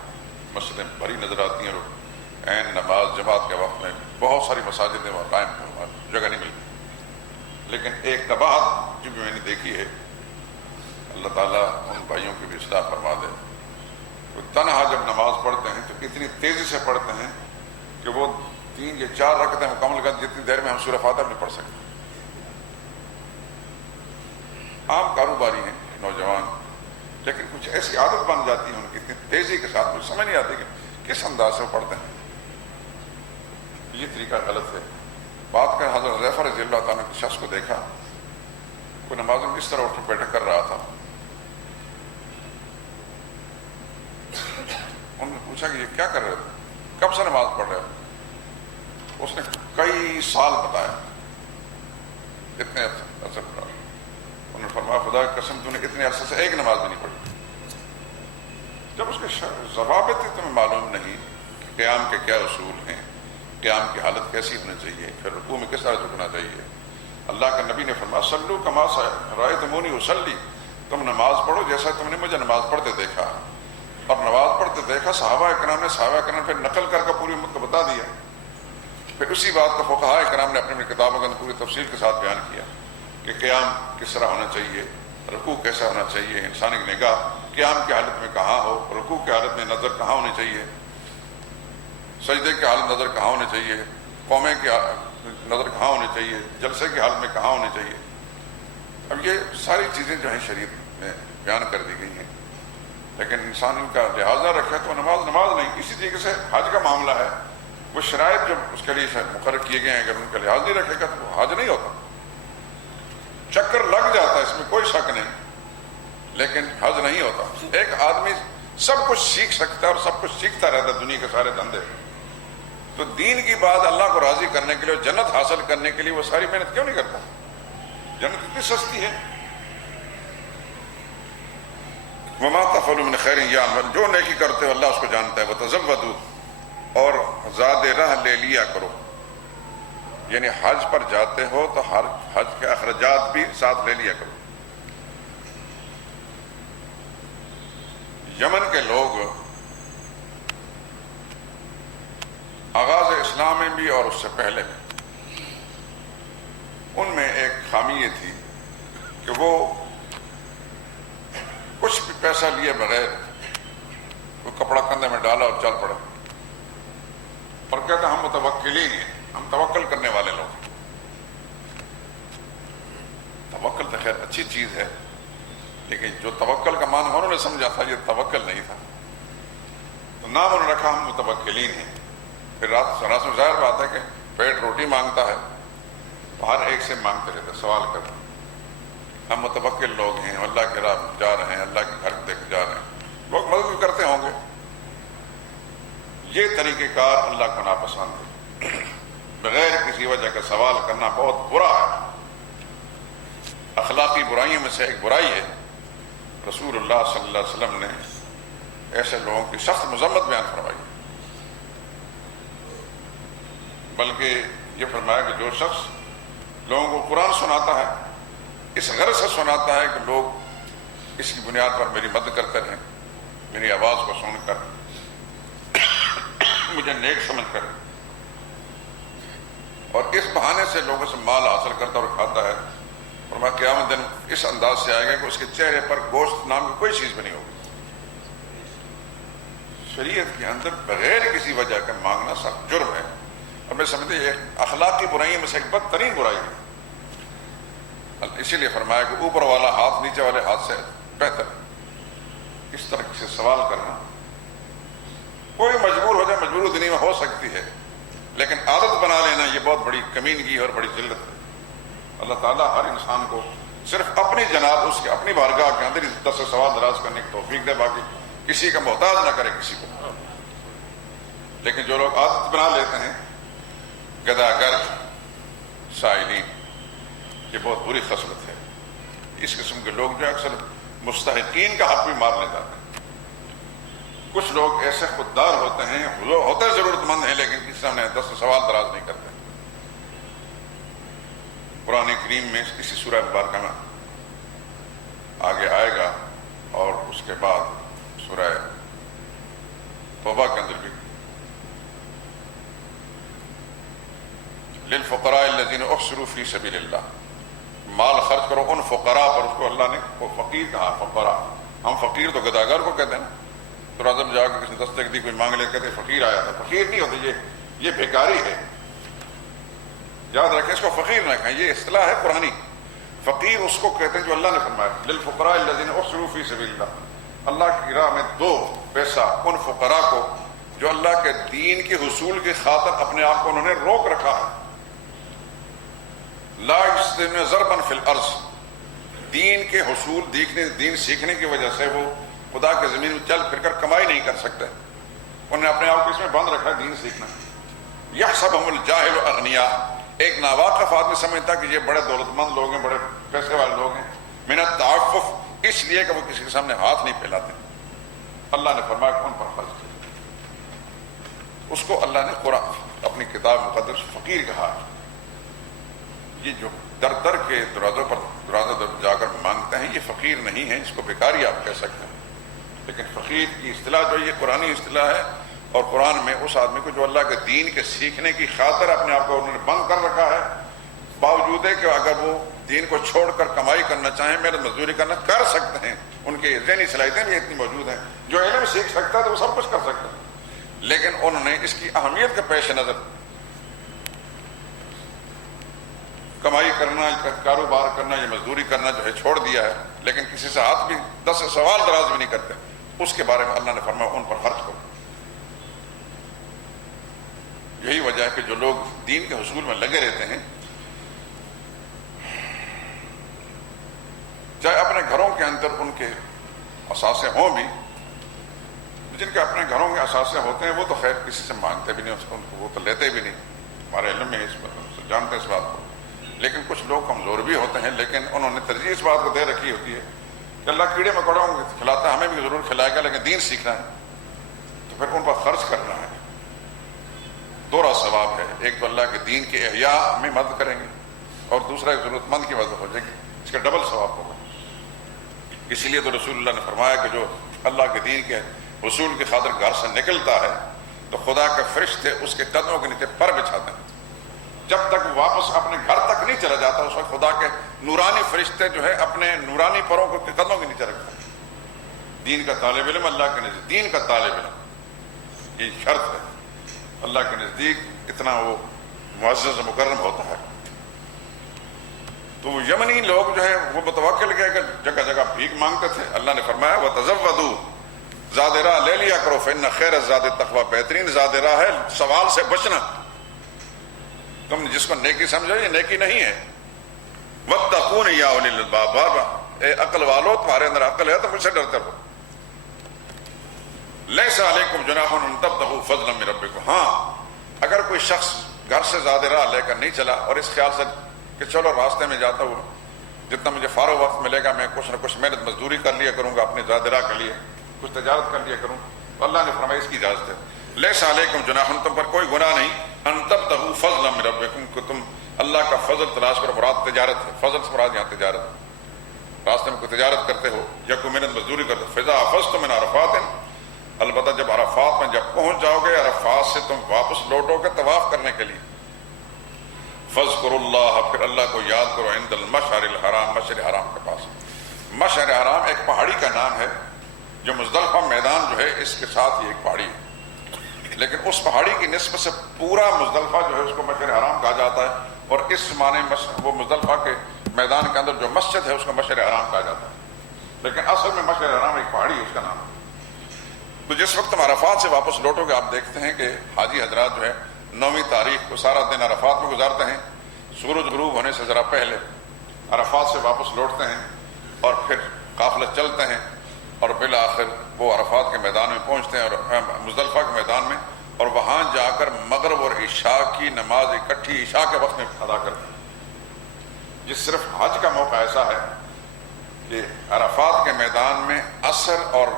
مسجدیں بھری نظر آتی ہیں اور عین نماز جماعت کے وقت میں بہت ساری مساجدیں وہاں قائم جگہ نہیں ملتی. لیکن ایک تباہت جو بھی میں نے دیکھی ہے، اللہ تعالیٰ ان بھائیوں کی بھی اصلاح فرما دے. وہ تنہا جب نماز پڑھتے ہیں تو اتنی تیزی سے پڑھتے ہیں کہ وہ 3 یا 4 رکعتیں مکمل کر جتنی دیر میں ہم سورہ فاتحہ نہیں پڑھ سکتے. عام کاروباری ہیں نوجوان، لیکن کچھ ایسی عادت بن جاتی ہے ان کی اتنی تیزی کے ساتھ، مجھے سمجھ نہیں آتی کہ کس انداز سے وہ پڑھتے ہیں. یہ طریقہ غلط ہے. بات کر حضرت حذیفہ رضی اللہ تعالیٰ کے شخص کو دیکھا، وہ نماز میں اس طرح اٹھ بیٹھک کر رہا تھا. انہوں نے پوچھا کہ یہ کیا کر رہے تھے، کب سے نماز پڑھ رہے ہو؟ اس نے کئی سال بتایا، اتنے عرصے پڑھا. انہوں نے فرمایا خدا کی قسم تو نے اتنے عرصے سے ایک نماز بھی نہیں پڑھی. جب اس کے ضوابط ہی تمہیں معلوم نہیں کہ قیام کے کیا اصول ہیں، قیام کی حالت کیسی ہونی چاہیے، پھر رکوع میں کس طرح جھکنا چاہیے. اللہ کے نبی نے فرمایا صلو کما رأیتمونی اصلی، تم نماز پڑھو جیسا تم نے مجھے نماز پڑھتے دیکھا. اور نماز پڑھتے دیکھا صحابہ کرام نے پھر نقل کر کے پوری امت کو بتا دیا. پھر اسی بات کو فقہاء کرام نے اپنی کتابوں کے اندر پوری تفصیل کے ساتھ بیان کیا کہ قیام کس طرح ہونا چاہیے، رکوع کیسا ہونا چاہیے، انسانی نگاہ قیام کی حالت میں کہاں ہو، رکوع کی حالت میں نظر کہاں ہونی چاہیے، سجدے کی حالت نظر کہاں ہونی چاہیے، قومے کی نظر کہاں ہونی چاہیے، جلسے کی حالت میں کہاں ہونی چاہیے. اب یہ ساری چیزیں جو ہیں شریعت میں بیان کر دی گئی ہیں، لیکن انسان ان کا لحاظ نہ رکھے تو نماز نہیں. اسی طریقے سے حج کا معاملہ ہے، وہ شرائط جب اس کے لیے مقرر کیے گئے ہیں، اگر ان کا لحاظ نہیں رکھے گا تو وہ حج نہیں ہوتا. چکر لگ جاتا ہے، اس میں کوئی شک نہیں، لیکن حج نہیں ہوتا. ایک آدمی سب کچھ سیکھ سکتا ہے اور سب کچھ سیکھتا رہتا ہے دنیا کے سارے دھندے، تو دین کی بات اللہ کو راضی کرنے کے لیے، جنت حاصل کرنے کے لیے وہ ساری محنت کیوں نہیں کرتا؟ جنت اتنی سستی ہے. وما تفعلوا من خیر یعلم، جو نیکی کرتے ہو اللہ اس کو جانتا ہے. وتزودوا، اور زاد راہ لے لیا کرو. یعنی حج پر جاتے ہو تو حج کے اخراجات بھی ساتھ لے لیا کرو. یمن کے لوگ آغاز اسلام میں بھی اور اس سے پہلے بھی، ان میں ایک خامی یہ تھی کہ وہ کچھ بھی پیسہ لیے بغیر وہ کپڑا کندھے میں ڈالا اور چل پڑا، اور کہتا ہم متوکلین ہیں، ہم توکل کرنے والے لوگ. توکل تو خیر اچھی چیز ہے، لیکن جو توکل کا معنی انہوں نے سمجھا تھا یہ توکل نہیں تھا، تو نام انہوں نے رکھا ہم متوکلین ہیں. پھر رات میں ظاہر بات ہے کہ پیٹ روٹی مانگتا ہے تو ہر ایک سے مانگتے رہتے، سوال کرتے ہم متوکل لوگ ہیں، اللہ کے راہ جا رہے ہیں، اللہ کے گھر دیکھ جا رہے ہیں. لوگ مدد بھی کرتے ہوں گے. یہ طریقہ کار اللہ کو ناپسند ہے. بغیر کسی وجہ کا سوال کرنا بہت برا ہے. اخلاقی برائیوں میں سے ایک برائی ہے. رسول اللہ صلی اللہ علیہ وسلم نے ایسے لوگوں کی سخت مذمت بیان فرمائی، بلکہ یہ فرمایا کہ جو شخص لوگوں کو قرآن سناتا ہے اس غرض سے سناتا ہے کہ لوگ اس کی بنیاد پر میری مدد کرتے رہیں، میری آواز کو سن کر مجھے نیک سمجھ کر، اور اس بہانے سے لوگوں سے مال حاصل کرتا اور کھاتا ہے، اور میں قیامت دن اس انداز سے آئے گا کہ اس کے چہرے پر گوشت نام کی کوئی چیز بھی نہیں ہوگی. شریعت کے اندر بغیر کسی وجہ کا مانگنا سخت جرم ہے، اور میں سمجھتے ہیں ایک اخلاقی برائی میں سے ایک بدترین برائی ہے. اسی لیے فرمایا کہ اوپر والا ہاتھ نیچے والے ہاتھ سے بہتر. اس طرح سے سوال کرنا، کوئی مجبور ہو جائے، مجبور دنیا میں ہو سکتی ہے، لیکن عادت بنا لینا یہ بہت بڑی کمینگی اور بڑی ذلت ہے. اللہ تعالیٰ ہر انسان کو صرف اپنی جناب اس کے اپنی بارگاہ کے اندر عزت سے سوال دراز کرنے کی توفیق دے، باقی کسی کا محتاج نہ کرے کسی کو. لیکن جو لوگ عادت بنا لیتے ہیں گداگر سائلین، یہ بہت بری خصلت ہے. اس قسم کے لوگ جو اکثر مستحقین کا حق بھی مار لے جاتے ہیں. کچھ لوگ ایسے خوددار ہوتے ہیں، ہوتے ضرورت مند ہیں، لیکن کسی نے دس سوال دراز نہیں کرتے. قرآن کریم میں اسی سورہ مبارکہ میں آگے آئے گا، اور اس کے بعد سورہ توبہ کے اندر بھی للفقراء الذین احصروا فی سبیل اللہ، مال خرچ کرو ان فقراء پر. اس کو اللہ نے فقیر کہا. فقراء، ہم فقیر تو گداگر کو کہتے ہیں نا. تو اعظم جا کے کسی نے دستک دی، کوئی مانگ لے کہتے فقیر آیا تھا. فقیر نہیں ہوتے، یہ بھیکاری ہے. یاد رکھیں، اس کو فقیر نہ کہیں، یہ اصطلاح ہے قرآنی. فقیر اس کو کہتے ہیں جو اللہ نے فرمایا للفقراء الذین احصروا فی سبیل اللہ، اللہ کی راہ میں دو پیسہ ان فقراء کو جو اللہ کے دین کے حصول کی خاطر اپنے آپ کو انہوں نے روک رکھا ہے. لا یستطیعون ضربا فی الارض، دین کے حصول دین سیکھنے کی وجہ سے وہ خدا کے زمین میں چل پھر کر کمائی نہیں کر سکتے. انہوں نے اپنے آپ کو اس میں بند رکھا ہے دین سیکھنا. یحسبہم الجاہل اغنیاء، ایک ناواقف آدمی سمجھتا کہ یہ بڑے دولت مند لوگ ہیں، بڑے پیسے والے لوگ ہیں. من التعفف، اس لیے کہ وہ کسی کے سامنے ہاتھ نہیں پھیلاتے. اللہ نے فرمایا کہ ان پر خرچ کیا. اس کو اللہ نے قرآن اپنی کتاب مقدس فقیر کہا. یہ جو در در کے دروازوں پر جا کر مانگتے ہیں یہ فقیر نہیں ہے، اس کو بیکاری آپ کہہ سکتے ہیں. لیکن فقیر کی اصطلاح جو یہ قرآنی اصطلاح ہے، اور قرآن میں اس آدمی کو جو اللہ کے دین کے سیکھنے کی خاطر اپنے آپ کو انہوں نے بند کر رکھا ہے، باوجود ہے کہ اگر وہ دین کو چھوڑ کر کمائی کرنا چاہیں، محنت مزدوری کرنا کر سکتے ہیں. ان کی ذہنی صلاحیتیں بھی اتنی موجود ہیں. جو علم سیکھ سکتا ہے تو وہ سب کچھ کر سکتا ہے. لیکن انہوں نے اس کی اہمیت کے پیش نظر کمائی کرنا، کاروبار کرنا، یہ مزدوری کرنا جو ہے چھوڑ دیا ہے. لیکن کسی سے ہاتھ بھی 10 سوال دراز بھی نہیں کرتے. اس کے بارے میں اللہ نے فرمایا ان پر خرچ کرو. یہی وجہ ہے کہ جو لوگ دین کے حصول میں لگے رہتے ہیں، چاہے اپنے گھروں کے اندر ان کے اثاثے ہوں بھی، جن کے اپنے گھروں کے اثاثے ہوتے ہیں وہ تو خیر کسی سے مانگتے بھی نہیں، ان کو وہ تو لیتے بھی نہیں. ہمارے علم میں اس بات جانتے ہیں اس بات کو. لیکن کچھ لوگ کمزور بھی ہوتے ہیں، لیکن انہوں نے ترجیح اس بات کو دے رکھی ہوتی ہے کہ اللہ کیڑے مکوڑوں کو کھلاتا ہے، ہمیں بھی ضرور کھلائے گا، لیکن دین سیکھنا ہے تو پھر ان پر خرچ کرنا ہے. دوہرا ثواب ہے. ایک تو اللہ کے دین کے احیاء میں مدد کریں گے، اور دوسرا ایک ضرورت مند کی مدد ہو جائے گی. اس کا ڈبل ثواب ہوگا. اسی لیے تو رسول اللہ نے فرمایا کہ جو اللہ کے دین کے حصول کی خاطر گھر سے نکلتا ہے تو خدا کے فرشتے اس کے قدموں کے نیچے پر بچھاتے ہیں. جب تک واپس اپنے گھر تک نہیں چلا جاتا اس وقت خدا کے نورانی فرشتے جو ہے اپنے نورانی پروں کو قدموں کے نیچے رکھتے ہیں. دین کا طالب علم اللہ کے نزدیک، دین کا طالب علم یہ شرط ہے، اللہ کے نزدیک اتنا وہ معزز و مکرم ہوتا ہے. تو یمنی لوگ جو ہے وہ متوکل گئے کہ جگہ جگہ بھیک مانگتے تھے. اللہ نے فرمایا وَتَزَوَّدُوا، زاد راہ لے لیا کرو، فإن خیر الزاد التقویٰ، بہترین زاد راہ ہے سوال سے بچنا. تم جس کو نیکی سمجھو یہ نیکی نہیں ہے. وَاتَّقُونِ يَا أُولِي الْأَلْبَابِ، اے عقل والو تمہارے اندر عقل ہے تو مجھ سے ڈرتے رہو. لَيْسَ عَلَيْكُمْ جُنَاحٌ أَن تَبْتَغُوا فَضْلًا مِّن رَبِّكُمْ. ہاں اگر کوئی شخص گھر سے زاد راہ لے کر نہیں چلا اور اس خیال سے کہ چلو راستے میں جاتا ہوں جتنا مجھے فارغ وقت ملے گا میں کچھ نہ کچھ محنت مزدوری کر لیا کروں گا اپنی زاد راہ کے لیے، کچھ تجارت کر لیا کروں، تو اللہ نے فرمایا اس کی اجازت ہے. لیس علیکم جناح، تم پر کوئی گناہ نہیں، ان تبتغوا فضلا من ربکم، کہ تم اللہ کا فضل تلاش کرو. مراد تجارت ہے، فضل سے مراد یہاں تجارت. راستے میں کوئی تجارت کرتے ہو یا کوئی محنت مزدوری کرتے ہو. فاذا افضتم من عرفات، البتہ جب عرفات میں جب پہنچ جاؤ گے، عرفات سے تم واپس لوٹو گے طواف کرنے کے لیے. فاذکروا اللہ، پھر اللہ کو یاد کرو، عند المشعر الحرام، مشعر حرام کے پاس. مشعر حرام ایک پہاڑی کا نام ہے جو مزدلفہ میدان جو ہے اس کے ساتھ ہی ایک پہاڑی ہے، لیکن اس پہاڑی کی نسبت سے پورا مزدلفہ جو ہے اس کو مشعر حرام کہا جاتا ہے. اور اس معنی وہ مزدلفہ کے میدان کے اندر جو مسجد ہے اس کو مشعر حرام کہا جاتا ہے، لیکن اصل میں مشعر حرام ایک پہاڑی ہے، اس کا نام ہے. تو جس وقت ہم عرفات سے واپس لوٹو گے آپ دیکھتے ہیں کہ حاجی حضرات جو ہے 9 تاریخ کو سارا دن عرفات میں گزارتے ہیں. سورج غروب ہونے سے ذرا پہلے عرفات سے واپس لوٹتے ہیں اور پھر قافلہ چلتے ہیں اور بالآخر وہ عرفات کے میدان میں پہنچتے ہیں اور مزدلفہ کے میدان میں، اور وہاں جا کر مغرب اور عشاء کی نماز اکٹھی عشاء کے وقت میں ادا کرتے ہیں. جس صرف حج کا موقع ایسا ہے کہ عرفات کے میدان میں عصر اور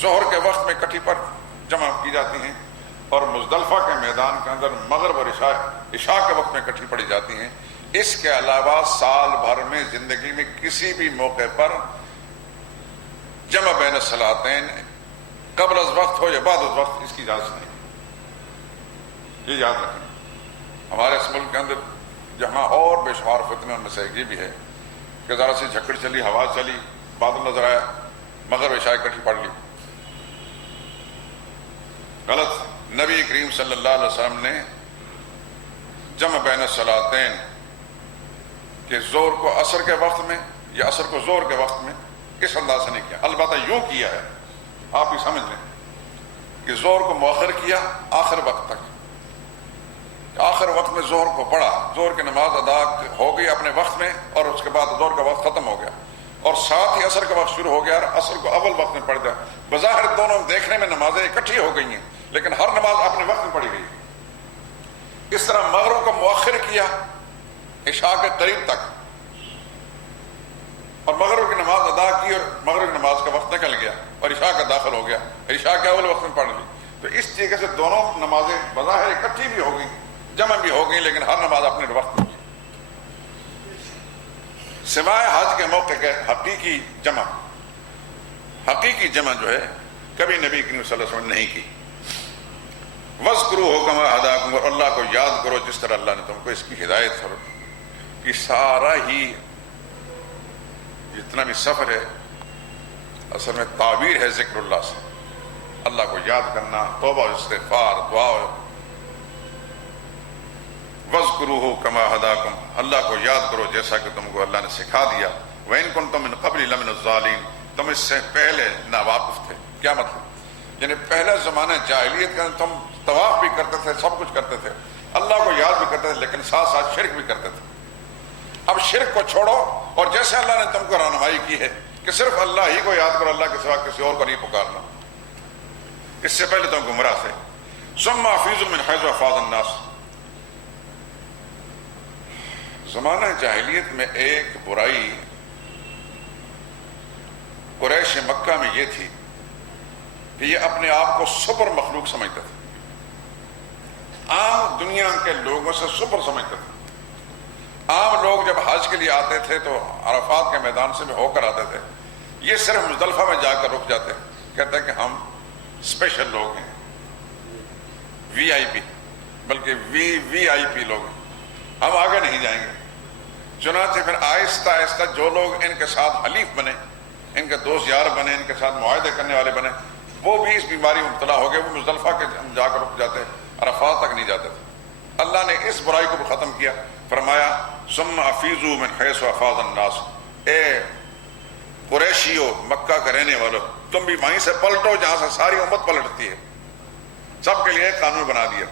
ظہر کے وقت میں اکٹھی پر جمع کی جاتی ہیں، اور مزدلفہ کے میدان کے اندر مغرب اور عشاء کے وقت میں اکٹھی پڑھی جاتی ہیں. اس کے علاوہ سال بھر میں زندگی میں کسی بھی موقع پر جمع بین الصلاتین قبل از وقت ہو یا بعد از وقت اس کی اجازت نہیں. یہ یاد رکھیں. ہمارے اس ملک کے اندر جہاں اور بے شمار فتنے ان میں سے یہ بھی ہے کہ ذرا سی جھکڑ چلی، ہوا چلی، بادل نظر آیا، مغرب عشاء اکٹھی پڑھ لی. غلط. نبی کریم صلی اللہ علیہ وسلم نے جمع بین الصلاتین کہ زور کو عصر کے وقت میں یا عصر کو زور کے وقت میں اس انداز سے نہیں کیا. البتہ یوں کیا ہے، آپ بھی سمجھ لیں کہ زور کو مؤخر کیا آخر وقت تک. آخر وقت میں زہر کو پڑھا، زہر کی نماز ادا ہو گئی اپنے وقت میں، اور اس کے بعد زہر کا وقت ختم ہو گیا، اور ساتھ ہی عصر کا وقت شروع ہو گیا اور عصر کو اول وقت میں پڑھ دیا. بظاہر دونوں دیکھنے میں نمازیں اکٹھی ہو گئی ہیں، لیکن ہر نماز اپنے وقت میں پڑھی گئی. اس طرح مغرب کو مؤخر کیا عشاء کے قریب تک، اور مغرب کی نماز ادا کی اور مغرب کی نماز کا وقت نکل گیا اور عشاء کا داخل ہو گیا، عشاء کے اول وقت میں پڑھ لی. تو اس طریقے سے دونوں نمازیں بظاہر اکٹھی بھی ہو گئی، جمع بھی ہو گئی، لیکن ہر نماز اپنے وقت میں. سوائے حج کے موقع کے حقیقی جمع جو ہے کبھی نبی کریم صلی اللہ علیہ وسلم نے نہیں کی. وَاذْكُرُوهُ كَمَا هَدَاكُمْ، اور اللہ کو یاد کرو جس طرح اللہ نے تم کو اس کی ہدایت کرو. کہ سارا ہی جتنا بھی سفر ہے اصل میں تعبیر ہے ذکر اللہ سے. اللہ کو یاد کرنا، توبہ استغفار، دعا. وَاذْكُرُوهُ كَمَا هَدَاكُمْ، اللہ کو یاد کرو جیسا کہ تم کو اللہ نے سکھا دیا. وَإِن كُنتُم مِّن قَبْلِ لَمِنَ الظَّالِمِينَ، تم اس سے پہلے ناواقف تھے. کیا مطلب؟ یعنی پہلے زمانے جاہلیت کے اندر تم طواف بھی کرتے تھے، سب کچھ کرتے تھے، اللہ کو یاد بھی کرتے تھے، لیکن ساتھ ساتھ شرک بھی کرتے تھے. اب شرک کو چھوڑو، اور جیسے اللہ نے تم کو رہنمائی کی ہے کہ صرف اللہ ہی کو یاد کرو، اللہ کے سوا کسی اور کو نہیں پکارنا. اس سے پہلے تم گمراہ تھے. ثم افیضوا من حیث افاض الناس، زمانہ جاہلیت میں ایک برائی قریش مکہ میں یہ تھی کہ یہ اپنے آپ کو سپر مخلوق سمجھتے تھے، عام دنیا کے لوگوں سے سپر سمجھتے تھے. عام لوگ جب حج کے لیے آتے تھے تو عرفات کے میدان سے بھی ہو کر آتے تھے، یہ صرف مزدلفہ میں جا کر رک جاتے، کہتے کہ ہم اسپیشل لوگ ہیں، وی آئی پی، بلکہ وی آئی پی لوگ ہیں، ہم آگے نہیں جائیں گے. چنانچہ پھر آہستہ آہستہ جو لوگ ان کے ساتھ حلیف بنے، ان کے دوست یار بنے، ان کے ساتھ معاہدے کرنے والے بنے، وہ بھی اس بیماری میں مبتلا ہو گئے. وہ مزدلفہ کے جا کر رک جاتے، عرفات تک نہیں جاتے تھے. اللہ نے اس برائی کو ختم کیا، فرمایا ثم افیضوا من حیث افاض الناس، اے قریشیو، مکہ کے رہنے والوں، تم بھی وہیں سے پلٹو جہاں سے ساری امت پلٹتی ہے. سب کے لیے ایک قانون بنا دیا.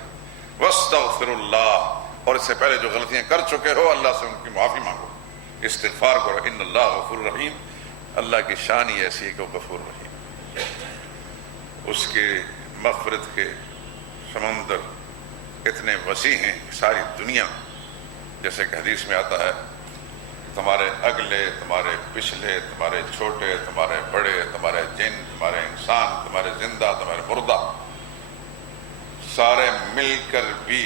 واستغفر اللہ، اور اس سے پہلے جو غلطیاں کر چکے ہو اللہ سے ان کی معافی مانگو، استغفار کرو. ان اللہ غفور رحیم، اللہ کی شان ہی ایسی ہے کہ وہ غفور رحیم. اس کے مغفرت کے سمندر اتنے وسیع ہیں کہ ساری دنیا، جیسے کہ حدیث میں آتا ہے، تمہارے اگلے، تمہارے پچھلے، تمہارے چھوٹے، تمہارے بڑے، تمہارے جن، تمہارے انسان، تمہارے زندہ، تمہارے مردہ، سارے مل کر بھی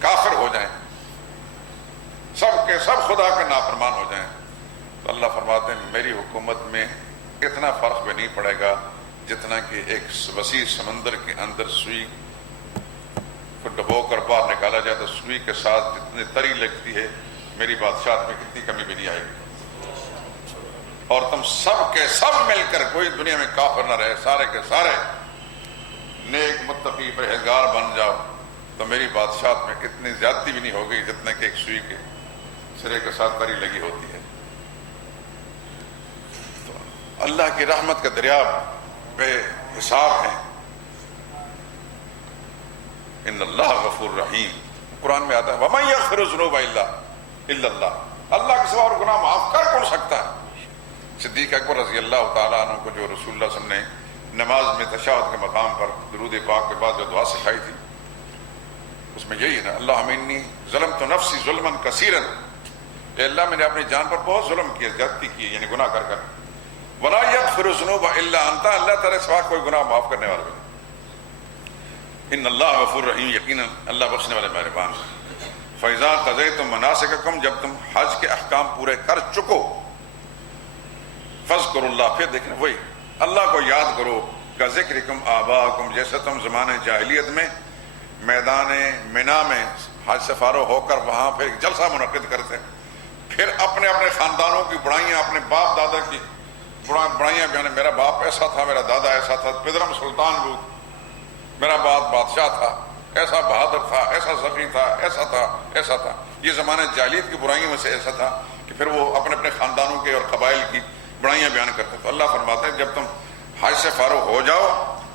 کافر ہو جائیں، سب کے سب خدا کے نافرمان ہو جائیں، تو اللہ فرماتے ہیں میری حکومت میں اتنا فرق بھی نہیں پڑے گا جتنا کہ ایک وسیع سمندر کے اندر سوئی کو ڈبو کر باہر نکالا جائے تو سوئی کے ساتھ جتنی تری لگتی ہے میری بادشاہت میں کتنی کمی بھی نہیں آئے گی. اور تم سب کے سب مل کر، کوئی دنیا میں کافر نہ رہے، سارے کے سارے نیک متقی پرہیزگار بن جاؤ تو میری بادشاہت میں اتنی زیادتی بھی نہیں ہوگی جتنا کہ ایک سوئی کے سرے کے ساتھ تری لگی ہوتی ہے. تو اللہ کی رحمت کا دریا بے حساب ہے. ان اللہ غفور رحیم، قرآن میں آتا ہے وَمَن يَغْفِرُ الذُّنُوبَ إِلَّا اللَّهُ، اللہ کے سوا اور گناہ معاف کر کون سکتا ہے. صدیق اکبر رضی اللہ تعالیٰ عنہ کو جو رسول اللہ صلی اللہ علیہ وسلم نے نماز میں تشہد کے مقام پر درود پاک کے بعد جو دعا سکھائی تھی، اس میں یہی ہے نا، اللہم انی ظلمت نفسی ظلما کثیرا، اے اللہ میں نے اپنی جان پر بہت ظلم کیا، زیادتی کی، یعنی گناہ کر کر. وَلَا يَغْفِرُ الذُّنُوبَ إِلَّا أَنْتَ، اللہ تعالیٰ سوا کوئی گناہ معاف کرنے والا نہیں. ان اللہ غفور رحیم، یقینا اللہ بخشنے والے مہربان. فَإِذَا قَضَيْتُم مَنَاسِكَكُم، جب تم حج کے احکام پورے کر چکو، فَاذْكُرُوا اللَّهَ، پھر دیکھنا وہی اللہ کو یاد کرو، كَذِكْرِكُمْ آبَاءَكُمْ، جیسے تم زمانے جاہلیت میں میدان منا میں حج سے فارغ ہو کر وہاں پھر ایک جلسہ منعقد کرتے، پھر اپنے اپنے خاندانوں کی بڑائیاں، اپنے باپ دادا کی بڑائیاں بیان، میرا باپ ایسا تھا، میرا دادا ایسا تھا، پدرم سلطان بود، میرا باپ بادشاہ تھا، ایسا بہادر تھا، ایسا سخی تھا، ایسا تھا، ایسا تھا. یہ زمانے جاہلیت کی برائیوں میں سے ایسا تھا کہ پھر وہ اپنے اپنے خاندانوں کے اور قبائل کی بڑائیاں بیان کرتے. تو اللہ فرماتے ہیں جب تم حج سے فارغ ہو جاؤ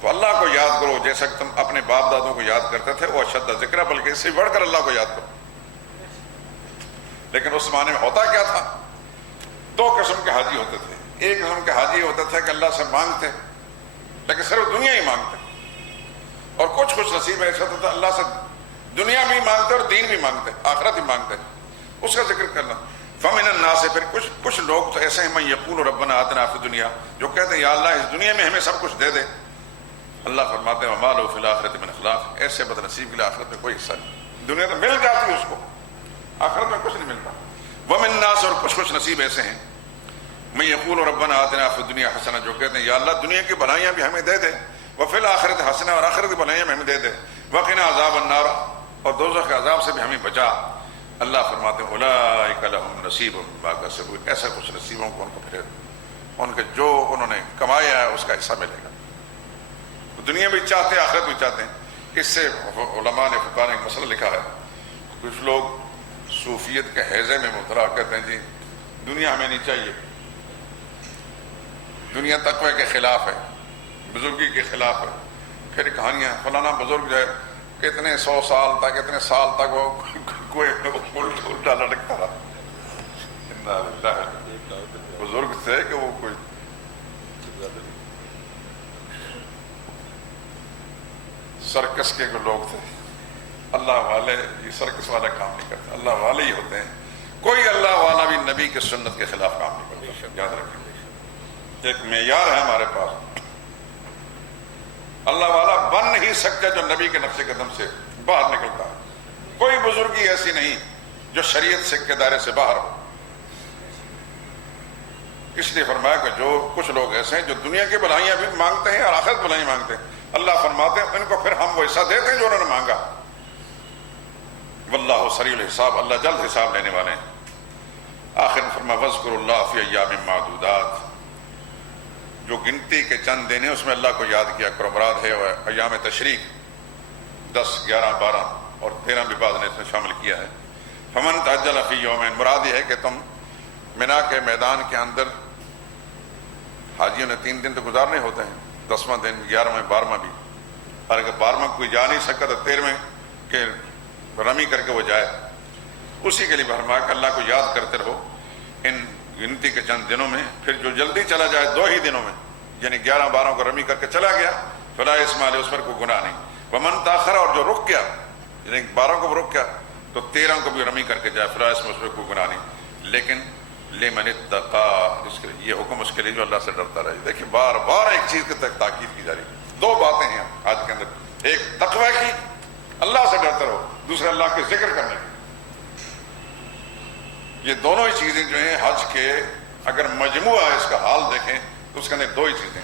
تو اللہ کو یاد کرو جیسا کہ تم اپنے باپ دادوں کو یاد کرتے تھے، وہ اشد ذکر، بلکہ اس سے بڑھ کر اللہ کو یاد کرو. لیکن اس زمانے میں ہوتا کیا تھا؟ دو قسم کے حاجی ہوتے تھے. ایک قسم کے حاجی ہوتے تھے کہ اللہ سے مانگتے لیکن صرف دنیا ہی مانگتے، اور کچھ خوش نصیب ایسا ہوتا تھا اللہ سے دنیا بھی مانگتے اور دین بھی مانگتے، آخرت بھی مانگتے. اس کا ذکر کرنا. فَمِنَ النَّاسِ، پھر کچھ لوگ تو ایسے ہیں مَن یقول ربنا آتنا فی الدنیا، جو کہتے ہیں یا اللہ اس دنیا میں ہمیں سب کچھ دے دے. اللہ فرماتے ہیں وَمَا لَهُ فِي الْآخِرَةِ مِنْ خَلَاقٍ، ایسے بد نصیب کے لیے آخرت میں کوئی حصہ نہیں. دنیا تو مل جاتی ہے اس کو، آخرت میں کچھ نہیں ملتا. وَمِنَ النَّاسِ، اور کچھ خوش نصیب ایسے ہیں مَن یقول ربنا آتنا فی الدنیا حسنہ، جو کہتے ہیں یا اللہ دنیا کی بھلائیاں بھی ہمیں دے دے، وفی الآخرۃ حسنہ، اور آخرت کی بھلائیاں بھی ہمیں دے دے، وقنا عذاب النار، اور دوزخ کے عذاب سے بھی ہمیں بچا. اللہ فرماتے ہیں اولئک لہم نصیب مما کسبوا، ایسے خوش نصیبوں کو ان کو پھر ان کے جو انہوں نے کمایا ہے اس کا حصہ ملے گا. دنیا بھی چاہتے ہیں، آخرت بھی چاہتے ہیں. اس سے علماء نے فقہاء نے ایک مسئلہ لکھا ہے. کچھ لوگ صوفیت کے حیزے میں مبتلا کہتے ہیں جی دنیا ہمیں نہیں چاہیے، دنیا تقوی کے خلاف ہے، بزرگی کے خلاف ہے. پھر کہانیاں فلانا بزرگ جو ہے اتنے 100 سال تک، اتنے سال تک وہ کوئی الٹا لٹکتا رہا. بزرگ تھے کہ وہ کوئی سرکس کے لوگ تھے. اللہ والے یہ سرکس والا کام نہیں کرتے، اللہ والے ہی ہوتے ہیں. کوئی اللہ والا بھی نبی کی سنت کے خلاف کام نہیں کرتا. یاد رکھیں ایک معیار ہے ہمارے پاس. اللہ والا بن نہیں سکتا جو نبی کے نقش قدم سے باہر نکلتا ہے. کوئی بزرگی ایسی نہیں جو شریعت کے دائرے سے باہر ہو. اس لیے فرمایا کہ جو کچھ لوگ ایسے ہیں جو دنیا کی بھلائیاں بھی مانگتے ہیں اور آخرت بھلائیاں مانگتے ہیں، اللہ فرماتے ہیں ان کو پھر ہم وہ حصہ دیتے ہیں جو انہوں نے مانگا. واللہ سریع الحساب، اللہ جلد حساب لینے والے ہیں. آخر میں فرمایا وَاذْكُرُوا اللَّهَ فِي أَيَّامٍ مَّعْدُودَاتٍ، جو گنتی کے چند دن ہیں اس میں اللہ کو یاد کیا کرو. مراد ہے ایام تشریق 10، 11، 12 اور 13 بھی بعض نے اس میں شامل کیا ہے. فمن تعجل فی یومین، مراد یہ ہے کہ تم منا کے میدان کے اندر حاجیوں نے 3 دن تو گزارنے ہوتے ہیں، 10واں دن، 11واں، 12واں بھی. اور اگر 12واں کوئی جا نہیں سکتا تو 13ویں کہ رمی کر کے وہ جائے. اسی کے لیے فرمایا کہ اللہ کو یاد کرتے رہو ان گنتی کے چند دنوں میں. پھر جو جلدی چلا جائے 2 ہی دنوں میں، یعنی 11، 12 کو رمی کر کے چلا گیا، فلا اسم علیہ، اس پر کوئی گناہ نہیں. ومن تاخر، اور جو رک گیا یعنی 12 کو رک گیا تو 13 کو بھی رمی کر کے جائے، فلا اسم، اس پر کوئی گناہ نہیں. لیکن لمن اتقى، اس کے یہ حکم اس کے لیے جو اللہ سے ڈرتا رہے. دیکھیں بار بار ایک چیز کی تاکید کی جا رہی. 2 باتیں ہیں آج کے اندر، ایک تقوی کی، اللہ سے ڈرتے رہو، دوسرا اللہ کے ذکر کرنے کی. یہ دونوں ہی چیزیں جو ہیں حج کے اگر مجموعہ اس کا حال دیکھیں تو اس کے اندر 2 ہی چیزیں.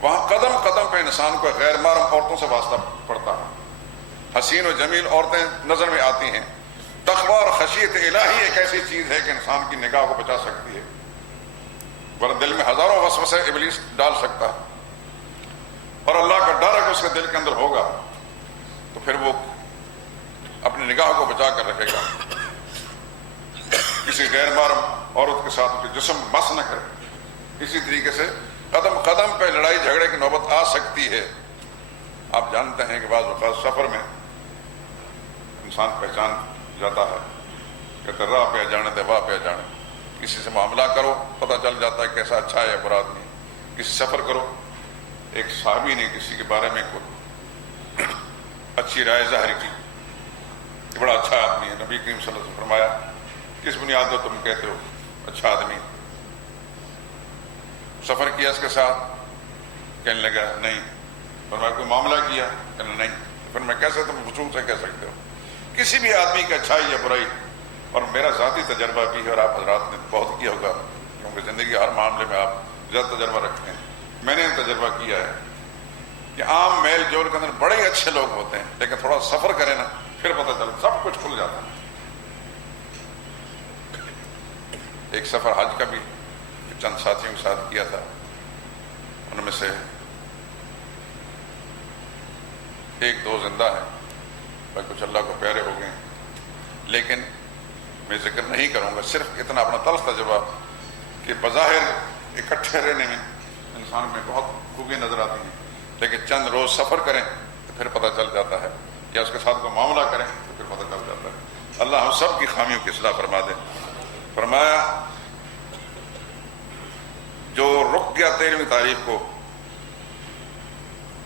وہاں قدم قدم پہ انسان کو غیر محرم عورتوں سے واسطہ پڑتا ہے. حسین و جمیل عورتیں نظر میں آتی ہیں. تقویٰ اور خشیت الہی ایک ایسی چیز ہے کہ انسان کی نگاہ کو بچا سکتی ہے، ورنہ دل میں ہزاروں وسوسے ابلیس ڈال سکتا ہے. اور اللہ کا ڈر اگر اس کے دل کے اندر ہوگا تو پھر وہ اپنی نگاہ کو بچا کر رکھے گا، کسی غیر محرم عورت کے ساتھ اس کے جسم مس نہ کرے. اسی طریقے سے قدم قدم پہ لڑائی جھگڑے کی نوبت آ سکتی ہے. آپ جانتے ہیں کہ بعض اوقات سفر میں انسان پہچان جاتا ہے، کہتے راہ پہ جانے دے واہ پہ جانے. کسی سے معاملہ کرو پتہ چل جاتا ہے کیسا اچھا ہے یا برا آدمی. کسی سفر کرو، ایک صحابی نے کسی کے بارے میں کوئی اچھی رائے ظاہر کی کہ بڑا اچھا آدمی ہے. نبی کریم صلی اللہ علیہ وسلم فرمایا کس بنیاد پر تم کہتے ہو اچھا آدمی؟ سفر کیا اس کے ساتھ؟ کہنے لگا نہیں. فرمایا کوئی معاملہ کیا؟ کہنا نہیں. پھر میں کیسے تم وصول سے کہہ سکتے ہو؟ کسی بھی آدمی کی اچھائی یا برائی، اور میرا ذاتی تجربہ بھی ہے اور آپ حضرات نے بہت کیا ہوگا کیونکہ زندگی ہر معاملے میں آپ زیادہ تجربہ رکھتے ہیں، میں نے تجربہ کیا ہے کہ عام میل جول کے اندر بڑے ہی اچھے لوگ ہوتے ہیں، لیکن تھوڑا سفر کریں نا پھر پتہ چلتا سب کچھ کھل جاتا ہے۔ ایک سفر حج کا بھی چند ساتھیوں کے ساتھ کیا تھا، ان میں سے ایک دو زندہ ہیں اور کچھ اللہ کو پیارے ہو گئے ہیں، لیکن میں ذکر نہیں کروں گا، صرف اتنا اپنا تلخ تجربہ کہ بظاہر اکٹھے رہنے میں انسان میں بہت خوبی نظر آتی ہیں، لیکن چند روز سفر کریں تو پھر پتہ چل جاتا ہے، یا اس کے ساتھ کوئی معاملہ کریں تو پھر پتہ چل جاتا ہے۔ اللہ ہم سب کی خامیوں کی اصلاح فرما دے۔ فرمایا جو رک گیا 13ویں تاریخ کو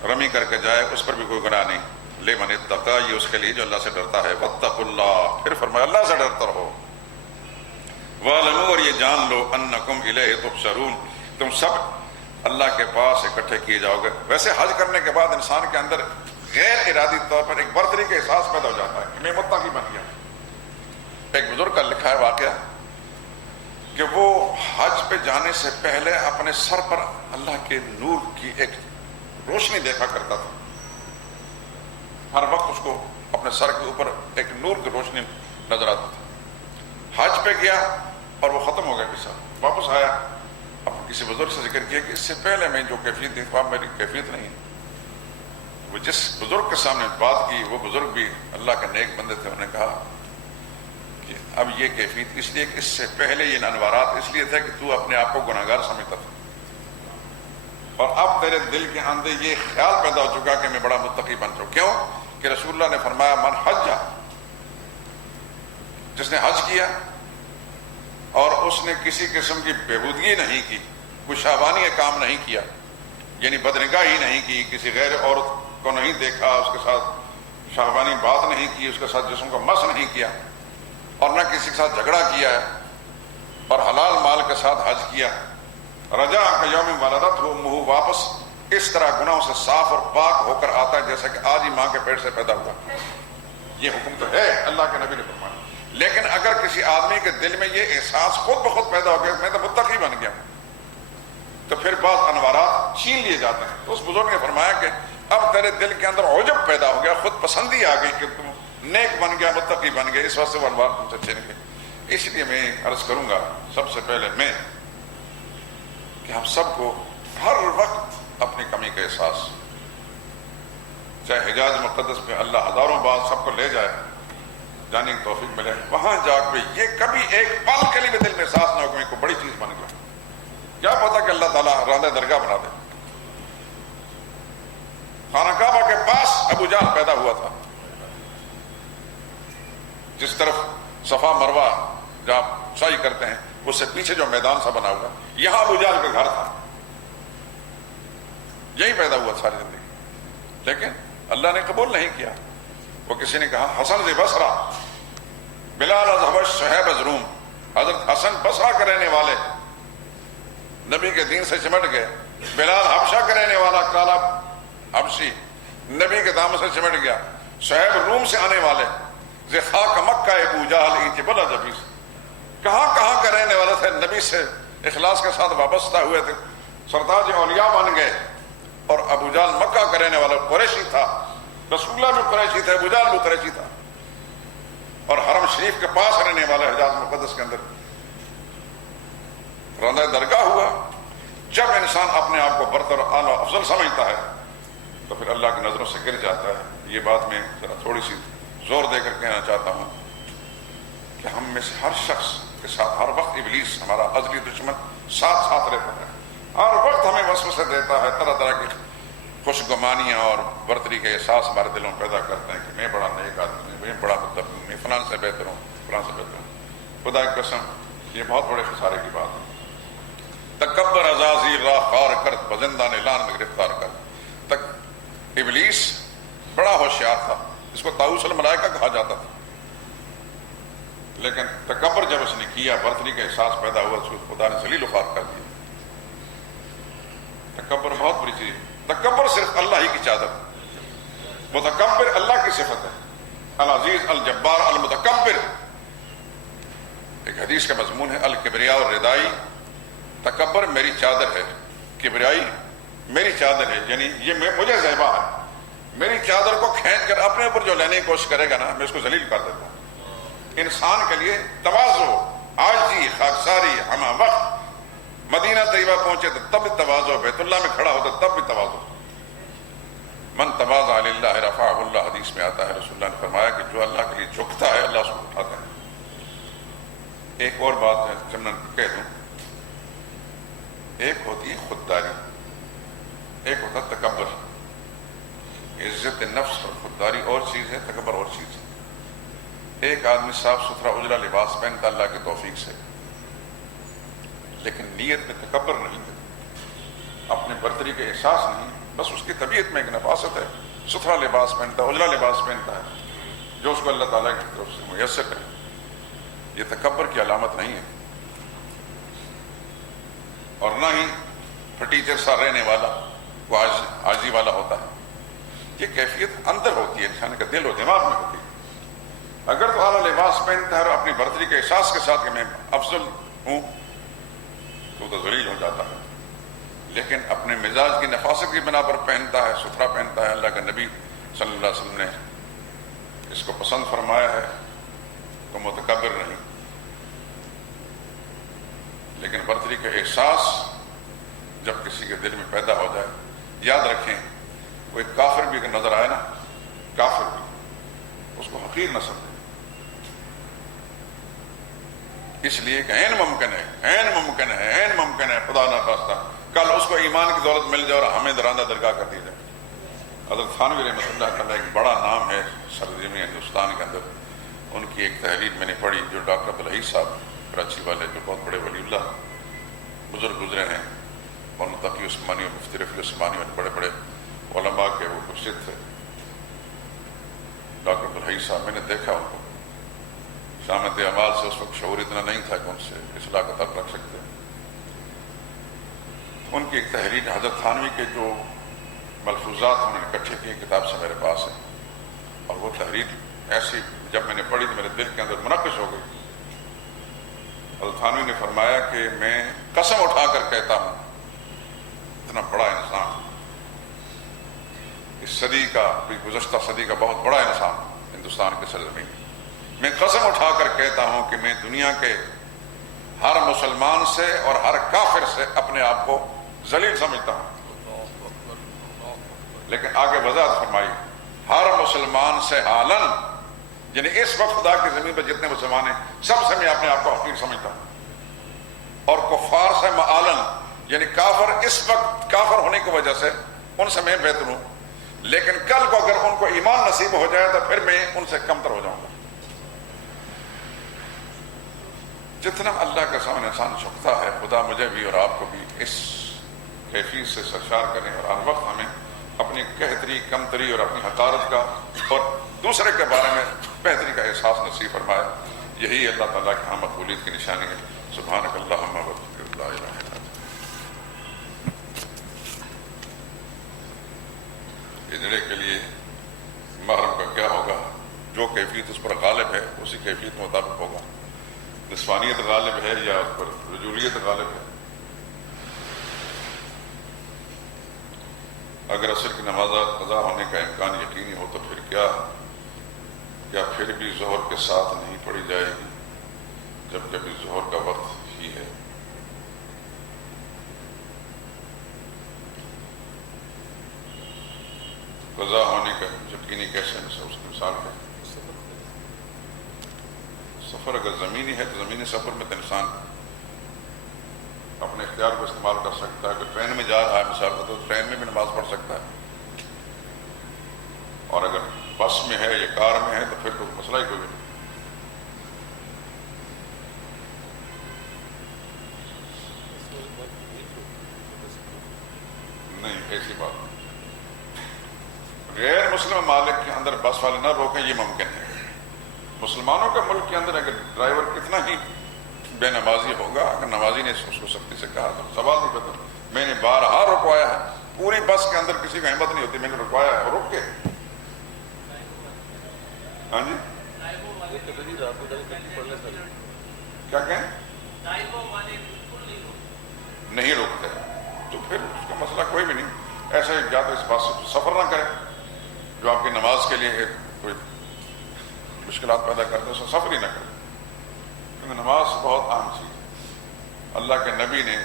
رمی کر کے جائے اس پر بھی کوئی گناہ نہیں، لمن اتقی، یہ اس کے لیے جو اللہ سے ڈرتا ہے، واتقوا اللہ، پھر فرمایا اللہ سے ڈرتا رہو، واعلموا، اور یہ جان لو، انکم الیہ تحشرون، تم سب اللہ کے پاس اکٹھے کیے جاؤ گے۔ ویسے حج کرنے کے بعد انسان کے اندر غیر ارادی طور پر ایک برتری کا احساس پیدا ہو جاتا ہے کہ میں متقی بن گیا۔ ایک بزرگ کا لکھا ہے واقعہ کہ وہ حج پہ جانے سے پہلے اپنے سر پر اللہ کے نور کی ایک روشنی دیکھا کرتا تھا، ہر وقت اس کو اپنے سر کے اوپر ایک نور کی روشنی نظر آتی تھی۔ حج پہ گیا اور وہ ختم ہو گیا قصہ، واپس آیا، اب کسی بزرگ سے ذکر کیا کہ اس سے پہلے میں جو کیفیت دیکھ پا میری کیفیت نہیں ہے۔ وہ جس بزرگ کے سامنے بات کی، وہ بزرگ بھی اللہ کے نیک بندے تھے، انہوں نے کہا کہ اب یہ کیفیت اس لیے کہ اس سے پہلے یہ انوارات اس لیے تھے کہ تو اپنے آپ کو گناہگار سمجھتا تھا، اور اب تیرے دل کے اندر یہ خیال پیدا ہو چکا کہ میں بڑا متقی بن چکا۔ کیوں کہ رسول اللہ نے فرمایا من حج، جس نے حج کیا اور اس نے کسی قسم کی بےہودگی نہیں کی، کوئی شہوانی کام نہیں کیا، یعنی بدنگاہی نہیں کی، کسی غیر عورت کو نہیں دیکھا، اس کے ساتھ شہوانی بات نہیں کی، اس کے ساتھ جسم کو مس نہیں کیا، اور نہ کسی کے ساتھ جھگڑا کیا ہے، اور حلال مال کے ساتھ حج کیا، رجا یوم ولدت ہو منہ، واپس اس طرح گناہوں سے صاف اور پاک ہو کر آتا ہے جیسا کہ آج ہی ماں کے پیٹ سے پیدا ہوا۔ یہ حکم تو ہے اللہ کے نبی نے فرمایا، لیکن اگر کسی آدمی کے دل میں یہ احساس خود بخود پیدا ہو گیا میں تو متقی بن گیا ہوں، تو پھر بعض انوارات چھین لیے جاتے ہیں۔ تو اس بزرگ نے فرمایا کہ اب تیرے دل کے اندر عجب پیدا ہو گیا، خود پسندی آ گئی کہ تم نیک بن گیا، متقی بن گیا، اس واسطے وہ انوار تم سے چھین گئے۔ اس لیے میں عرض کروں گا سب سے پہلے میں کہ ہم سب کو ہر وقت اپنی کمی کا احساس، چاہے حجاز مقدس میں اللہ ہزاروں بار سب کو لے جائے، جانے کی توفیق ملے، وہاں جا کے یہ کبھی ایک پل کے لیے بھی دل میں احساس نہ ہو کہ میں کوئی بڑی چیز بن گیا، کیا پتا کہ اللہ تعالیٰ راندہ درگاہ بنا دے۔ خانہ کعبہ کے پاس ابو جہل پیدا ہوا تھا، جس طرف صفا مروہ جہاں سعی کرتے ہیں اس سے پیچھے جو میدان سا بنا ہوا، یہاں ابو جہل کا گھر تھا، یہی پیدا ہوا ساری زندگی، لیکن اللہ نے قبول نہیں کیا۔ وہ کسی نے کہا حسن سے بصرہ، بلال از حبش صہیب از روم، حضرت حسن بصرہ کا رہنے والے نبی کے دین سے چمٹ گئے، بلال حبشہ کا رہنے والا کالا حبشی نبی کے دامن سے چمٹ گیا، صہیب روم سے آنے والے خاک مکہ ابو جہل ایچ بلا جبیس، کہاں کہاں کا رہنے والے تھے، نبی سے اخلاص کے ساتھ وابستہ ہوئے تھے، سرتاج اولیاء بن گئے، اور ابو جہل مکہ کا رہنے والا قریشی تھا، رسول اللہ بھی قریشی تھا، ابو جہل بھی قریشی تھا، اور حرم شریف کے پاس رہنے والا حجاز مقدس کے اندر راندہ درگاہ ہوا۔ جب انسان اپنے آپ کو برتر اعلیٰ افضل سمجھتا ہے تو پھر اللہ کی نظروں سے گر جاتا ہے۔ یہ بات میں ذرا تھوڑی سی زور دے کر کہنا چاہتا ہوں کہ ہم میں سے ہر شخص کے ساتھ ہر وقت ابلیس ہمارا ازلی دشمن ساتھ رہتا ہے، ہر وقت ہمیں وسوسے دیتا ہے، طرح طرح کی خوش گمانیاں اور برتری کے احساس ہمارے دلوں میں پیدا کرتے ہیں کہ میں بڑا نیک آدمی ہوں، میں بڑا متقی ہوں، میں فلاں سے بہتر ہوں، فلاں سے بہتر ہوں۔ خدا کی قسم یہ بہت بڑے خسارے کی بات ہے۔ تکبر عزازیل راہ خار کرد بزندان اعلان میں گرفتار کر، تک ابلیس بڑا ہوشیار تھا، اس کو طاؤس الملائکہ کہا جاتا تھا، لیکن تکبر جب اس نے کیا، برتری کا احساس پیدا ہوا، اس کو خدا نے ذلیل و خوار کر دیا۔ تکبر بہت بڑی چیز ہے، تکبر صرف اللہ ہی کی چادر، متکبر اللہ کی صفت ہے، العزیز الجبار المتکبر. ایک حدیث کا مضمون ہے الکبریاء الردائی، تکبر میری چادر ہے، کبریائی میری چادر ہے، یعنی یہ مجھے زیبا ہے. میری چادر کو کھینچ کر اپنے اوپر جو لینے کی کوشش کرے گا نا، میں اس کو ذلیل کر دیتا ہوں. انسان کے لیے تواضع، عاجزی، خاکساری، ہمہ وقت. مدینہ طیبہ پہنچے تو تب بھی تواضع، بیت اللہ میں کھڑا ہوتا تب بھی تواضع. من تواضع للہ رفعہ اللہ، حدیث میں آتا ہے. رسول اللہ نے فرمایا کہ جو اللہ کے لیے جھکتا ہے اللہ اس کو اٹھاتا ہے. ایک اور بات ہے جب کہہ دوں، ایک ہوتی ہے خودداری، ایک ہوتا ہے تکبر. عزت نفس اور خودداری اور چیز ہے، تکبر اور چیز ہے. ایک آدمی صاف ستھرا اجلا لباس پہنتا اللہ کی توفیق سے، لیکن نیت میں تکبر نہیں ہے، اپنے برتری کے احساس نہیں، بس اس کی طبیعت میں ایک نفاست ہے. ستھرا لباس پہنتا ہے، اجلا لباس پہنتا ہے، جو اس کو اللہ تعالیٰ کی طرف سے میسر ہے. یہ تکبر کی علامت نہیں ہے، اور نہ ہی پھٹی جیسا رہنے والا وہ عاجزی والا ہوتا ہے. یہ کیفیت اندر ہوتی ہے، انسان کا دل و دماغ میں ہوتی ہے. اگر تو اعلیٰ لباس پہنتا ہے اور اپنی برتری کے احساس کے ساتھ کہ میں افضل ہوں تو ذلیل ہو جاتا ہے. لیکن اپنے مزاج کی نفاست کی بنا پر پہنتا ہے، ستھرا پہنتا ہے. اللہ کے نبی صلی اللہ علیہ وسلم نے اس کو پسند فرمایا ہے، تو متکبر نہیں. لیکن برتری کا احساس جب کسی کے دل میں پیدا ہو جائے، یاد رکھیں کوئی کافر بھی اگر نظر آئے نا، کافر بھی، اس کو حقیر نہ سمجھے. اس لیے کہ عین ممکن ہے، عین ممکن ہے، عین ممکن ہے، خدا نہ خواستہ کل اس کو ایمان کی دولت مل جائے اور ہمیں درآمدہ درگاہ کر دی جائے. حضرت تھانوی رحمۃ اللہ تعالیٰ ایک بڑا نام ہے سرزمین ہندوستان کے اندر. ان کی ایک تحریر میں نے پڑھی جو ڈاکٹر عبدالحی صاحب کراچی والے، جو بہت بڑے ولی اللہ بزرگ گزرے ہیں، اور تقی عثمانی اور مفتی رفیع عثمانی اور بڑے بڑے علماء کے وہ مرشد تھے. ڈاکٹر عبدالحی صاحب، میں نے دیکھا ان کو شامت اعمال سے، اس وقت شعور اتنا نہیں تھا کہ ان سے اصلاح کا تعلق رکھ سکتے. ان کی ایک تحریر حضرت تھانوی کے جو ملفوظات انہوں نے اکٹھے کیے کتاب سے میرے پاس ہے، اور وہ تحریر ایسی جب میں نے پڑھی تو میرے دل کے اندر منقش ہو گئی. حضرت تھانوی نے فرمایا کہ میں قسم اٹھا کر کہتا ہوں، اتنا بڑا انسان، اس صدی کا، گزشتہ صدی کا بہت بڑا انسان ہندوستان کے سرزمین، میں قسم اٹھا کر کہتا ہوں کہ میں دنیا کے ہر مسلمان سے اور ہر کافر سے اپنے آپ کو ذلیل سمجھتا ہوں. لیکن آگے وضاحت فرمائی، ہر مسلمان سے حالاً، یعنی اس وقت خدا کی زمین پر جتنے مسلمان ہیں سب سے میں اپنے آپ کو حقیر سمجھتا ہوں. اور کفار سے معالاً، یعنی کافر اس وقت کافر ہونے کی وجہ سے ان سے میں بہتر ہوں، لیکن کل کو اگر ان کو ایمان نصیب ہو جائے تو پھر میں ان سے کمتر ہو جاؤں گا. جتنا اللہ کے سامنے انسان جھکتا ہے، خدا مجھے بھی اور آپ کو بھی اس کیفیت سے سرشار کریں، اور ہر وقت ہمیں اپنی قحطری، کمتری اور اپنی حقارت کا اور دوسرے کے بارے میں بہتری کا احساس نصیب فرمائے. یہی اللہ تعالیٰ کی ہاں مقبولیت کی نشانی ہے. سبحانک اللہم و بحمدک لا الہ الا انت. اجڑے کے لیے محرم کا کیا ہوگا؟ جو کیفیت اس پر غالب ہے اسی کیفیت کے مطابق ہوگا. نسوانیت غالب ہے یا اس پر رجولیت غالب ہے؟ اگر عصر کی نماز قضا ہونے کا امکان یقینی ہو تو پھر کیا پھر بھی ظہر کے ساتھ نہیں پڑھی جائے گی جب کبھی ظہر کا وقت ہی ہے؟ قضا ہونے کا یقینی کیسے اس کی مثال ہے؟ سفر اگر زمینی ہے تو زمینی سفر میں تو انسان اپنے اختیار کو استعمال کر سکتا ہے. اگر ٹرین میں جا رہا ہے مثال میں تو ٹرین میں بھی نماز پڑھ سکتا ہے، اور اگر بس میں ہے یا کار میں ہے تو پھر تو مسئلہ ہی کوئی نہیں. ایسی بات غیر مسلم ممالک کے اندر بس والے نہ روکیں، یہ ممکن ہے. مسلمانوں کے ملک کے اندر اگر ڈرائیور کتنا ہی بے نمازی ہوگا، اگر نمازی نے اس کو سختی سے کہا تو سوال نہیں پیدا. میں نے بارہا رکوایا ہے، پوری بس کے اندر کسی کو ہمت نہیں ہوتی، میں نے رکوایا ہے، رک کے ہاں جی کیا کہیں نہیں روکتے، تو پھر اس کا مسئلہ کوئی بھی نہیں. ایسے یا تو اس بات سے سفر نہ کرے جو آپ کی نماز کے لیے کوئی مشکلات پیدا کرتے اس سفر ہی نہ کرے، کیونکہ نماز بہت اہم چیز ہے. اللہ کے نبی نے،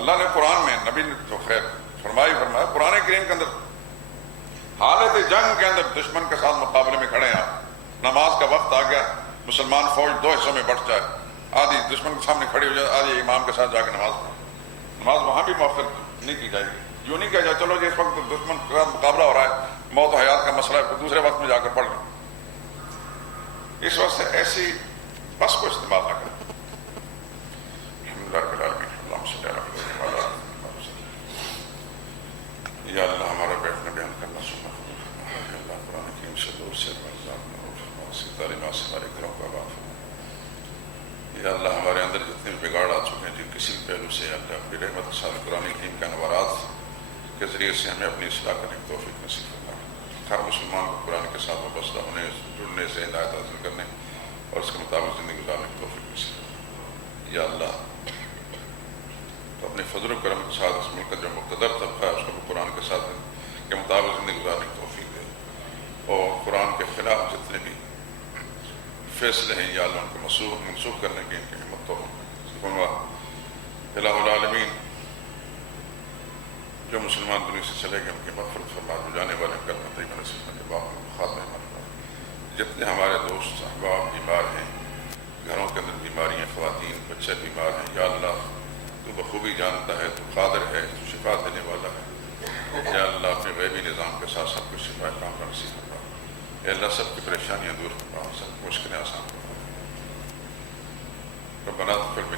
اللہ نے قرآن میں، نبی نے تو خیر فرمایا قرآن کریم کے اندر حالت جنگ کے اندر دشمن کے ساتھ مقابلے میں کھڑے ہیں آپ، نماز کا وقت آ گیا، مسلمان فوج دو حصوں میں بٹ جائے، آدھی دشمن کے سامنے کھڑی ہو جائے، آدھی امام کے ساتھ جا کے نماز پڑھے. نماز وہاں بھی مؤثر نہیں کی جائے گی. یوں نہیں کہا جائے چلو جی اس وقت دشمن کے ساتھ مقابلہ ہو رہا ہے، موت و حیات کا مسئلہ ہے، پھر دوسرے وقت میں جا کر پڑھ لیں. اس وقت سے ایسی بس کو استعمال نہ کریں. الحمدللہ رب العالمین. اللہم صلی علی محمد وعلی آل محمد. یا اللہ ہمارا بیٹھنا بیان کرنا سننا فرما. یا اللہ قرآن کریم سے دور سے تعلیمات سے ہمارے گھروں کا آباد فرما. یا اللہ ہمارے اندر جتنے بھی بگاڑ آ چکے ہیں جن کسی پہلو سے، یا اللہ اپنی رحمت کے ساتھ قرآن کریم کے انوارات کے ذریعے سے ہمیں اپنی اصلاح کرنے کی توفیق نصیب فرما. ہر مسلمان کو قرآن کے ساتھ وابستہ ہونے، جڑنے سے ہدایت حاصل کرنے اور اس کے مطابق زندگی گزارنے کی توفیق نصیب فرما. یا اللہ تو اپنے فضل و کرم کے ساتھ اس ملک کا جو مقتدر طبقہ ہے اس کو قرآن کے ساتھ کے مطابق زندگی گزارنے کی توفیق دے، اور قرآن کے خلاف جتنے بھی فیصلے ہیں یا اللہ ان کو منسوخ کرنے کی ان کی ہمت تو فرما. الہ العالمین جو مسلمان دنیا سے چلے گئے ان کی مغفرت فرما. جو جانے والے کلمہ طیبہ نصیب کرنے باپ خاتمہ ہمارے. جتنے ہمارے دوست احباب بیمار ہیں، گھروں کے اندر بیماریاں، خواتین بچے بیمار ہیں، یا اللہ تو بخوبی جانتا ہے، تو قادر ہے، تو شفا دینے والا ہے. یا اللہ اپنے غیبی نظام کے ساتھ سب کو شفا کام کا نصیب فرما. اے اللہ سب کی پریشانیاں دور فرما، سب کی مشکلیں آسان فرما. ربنا تغفر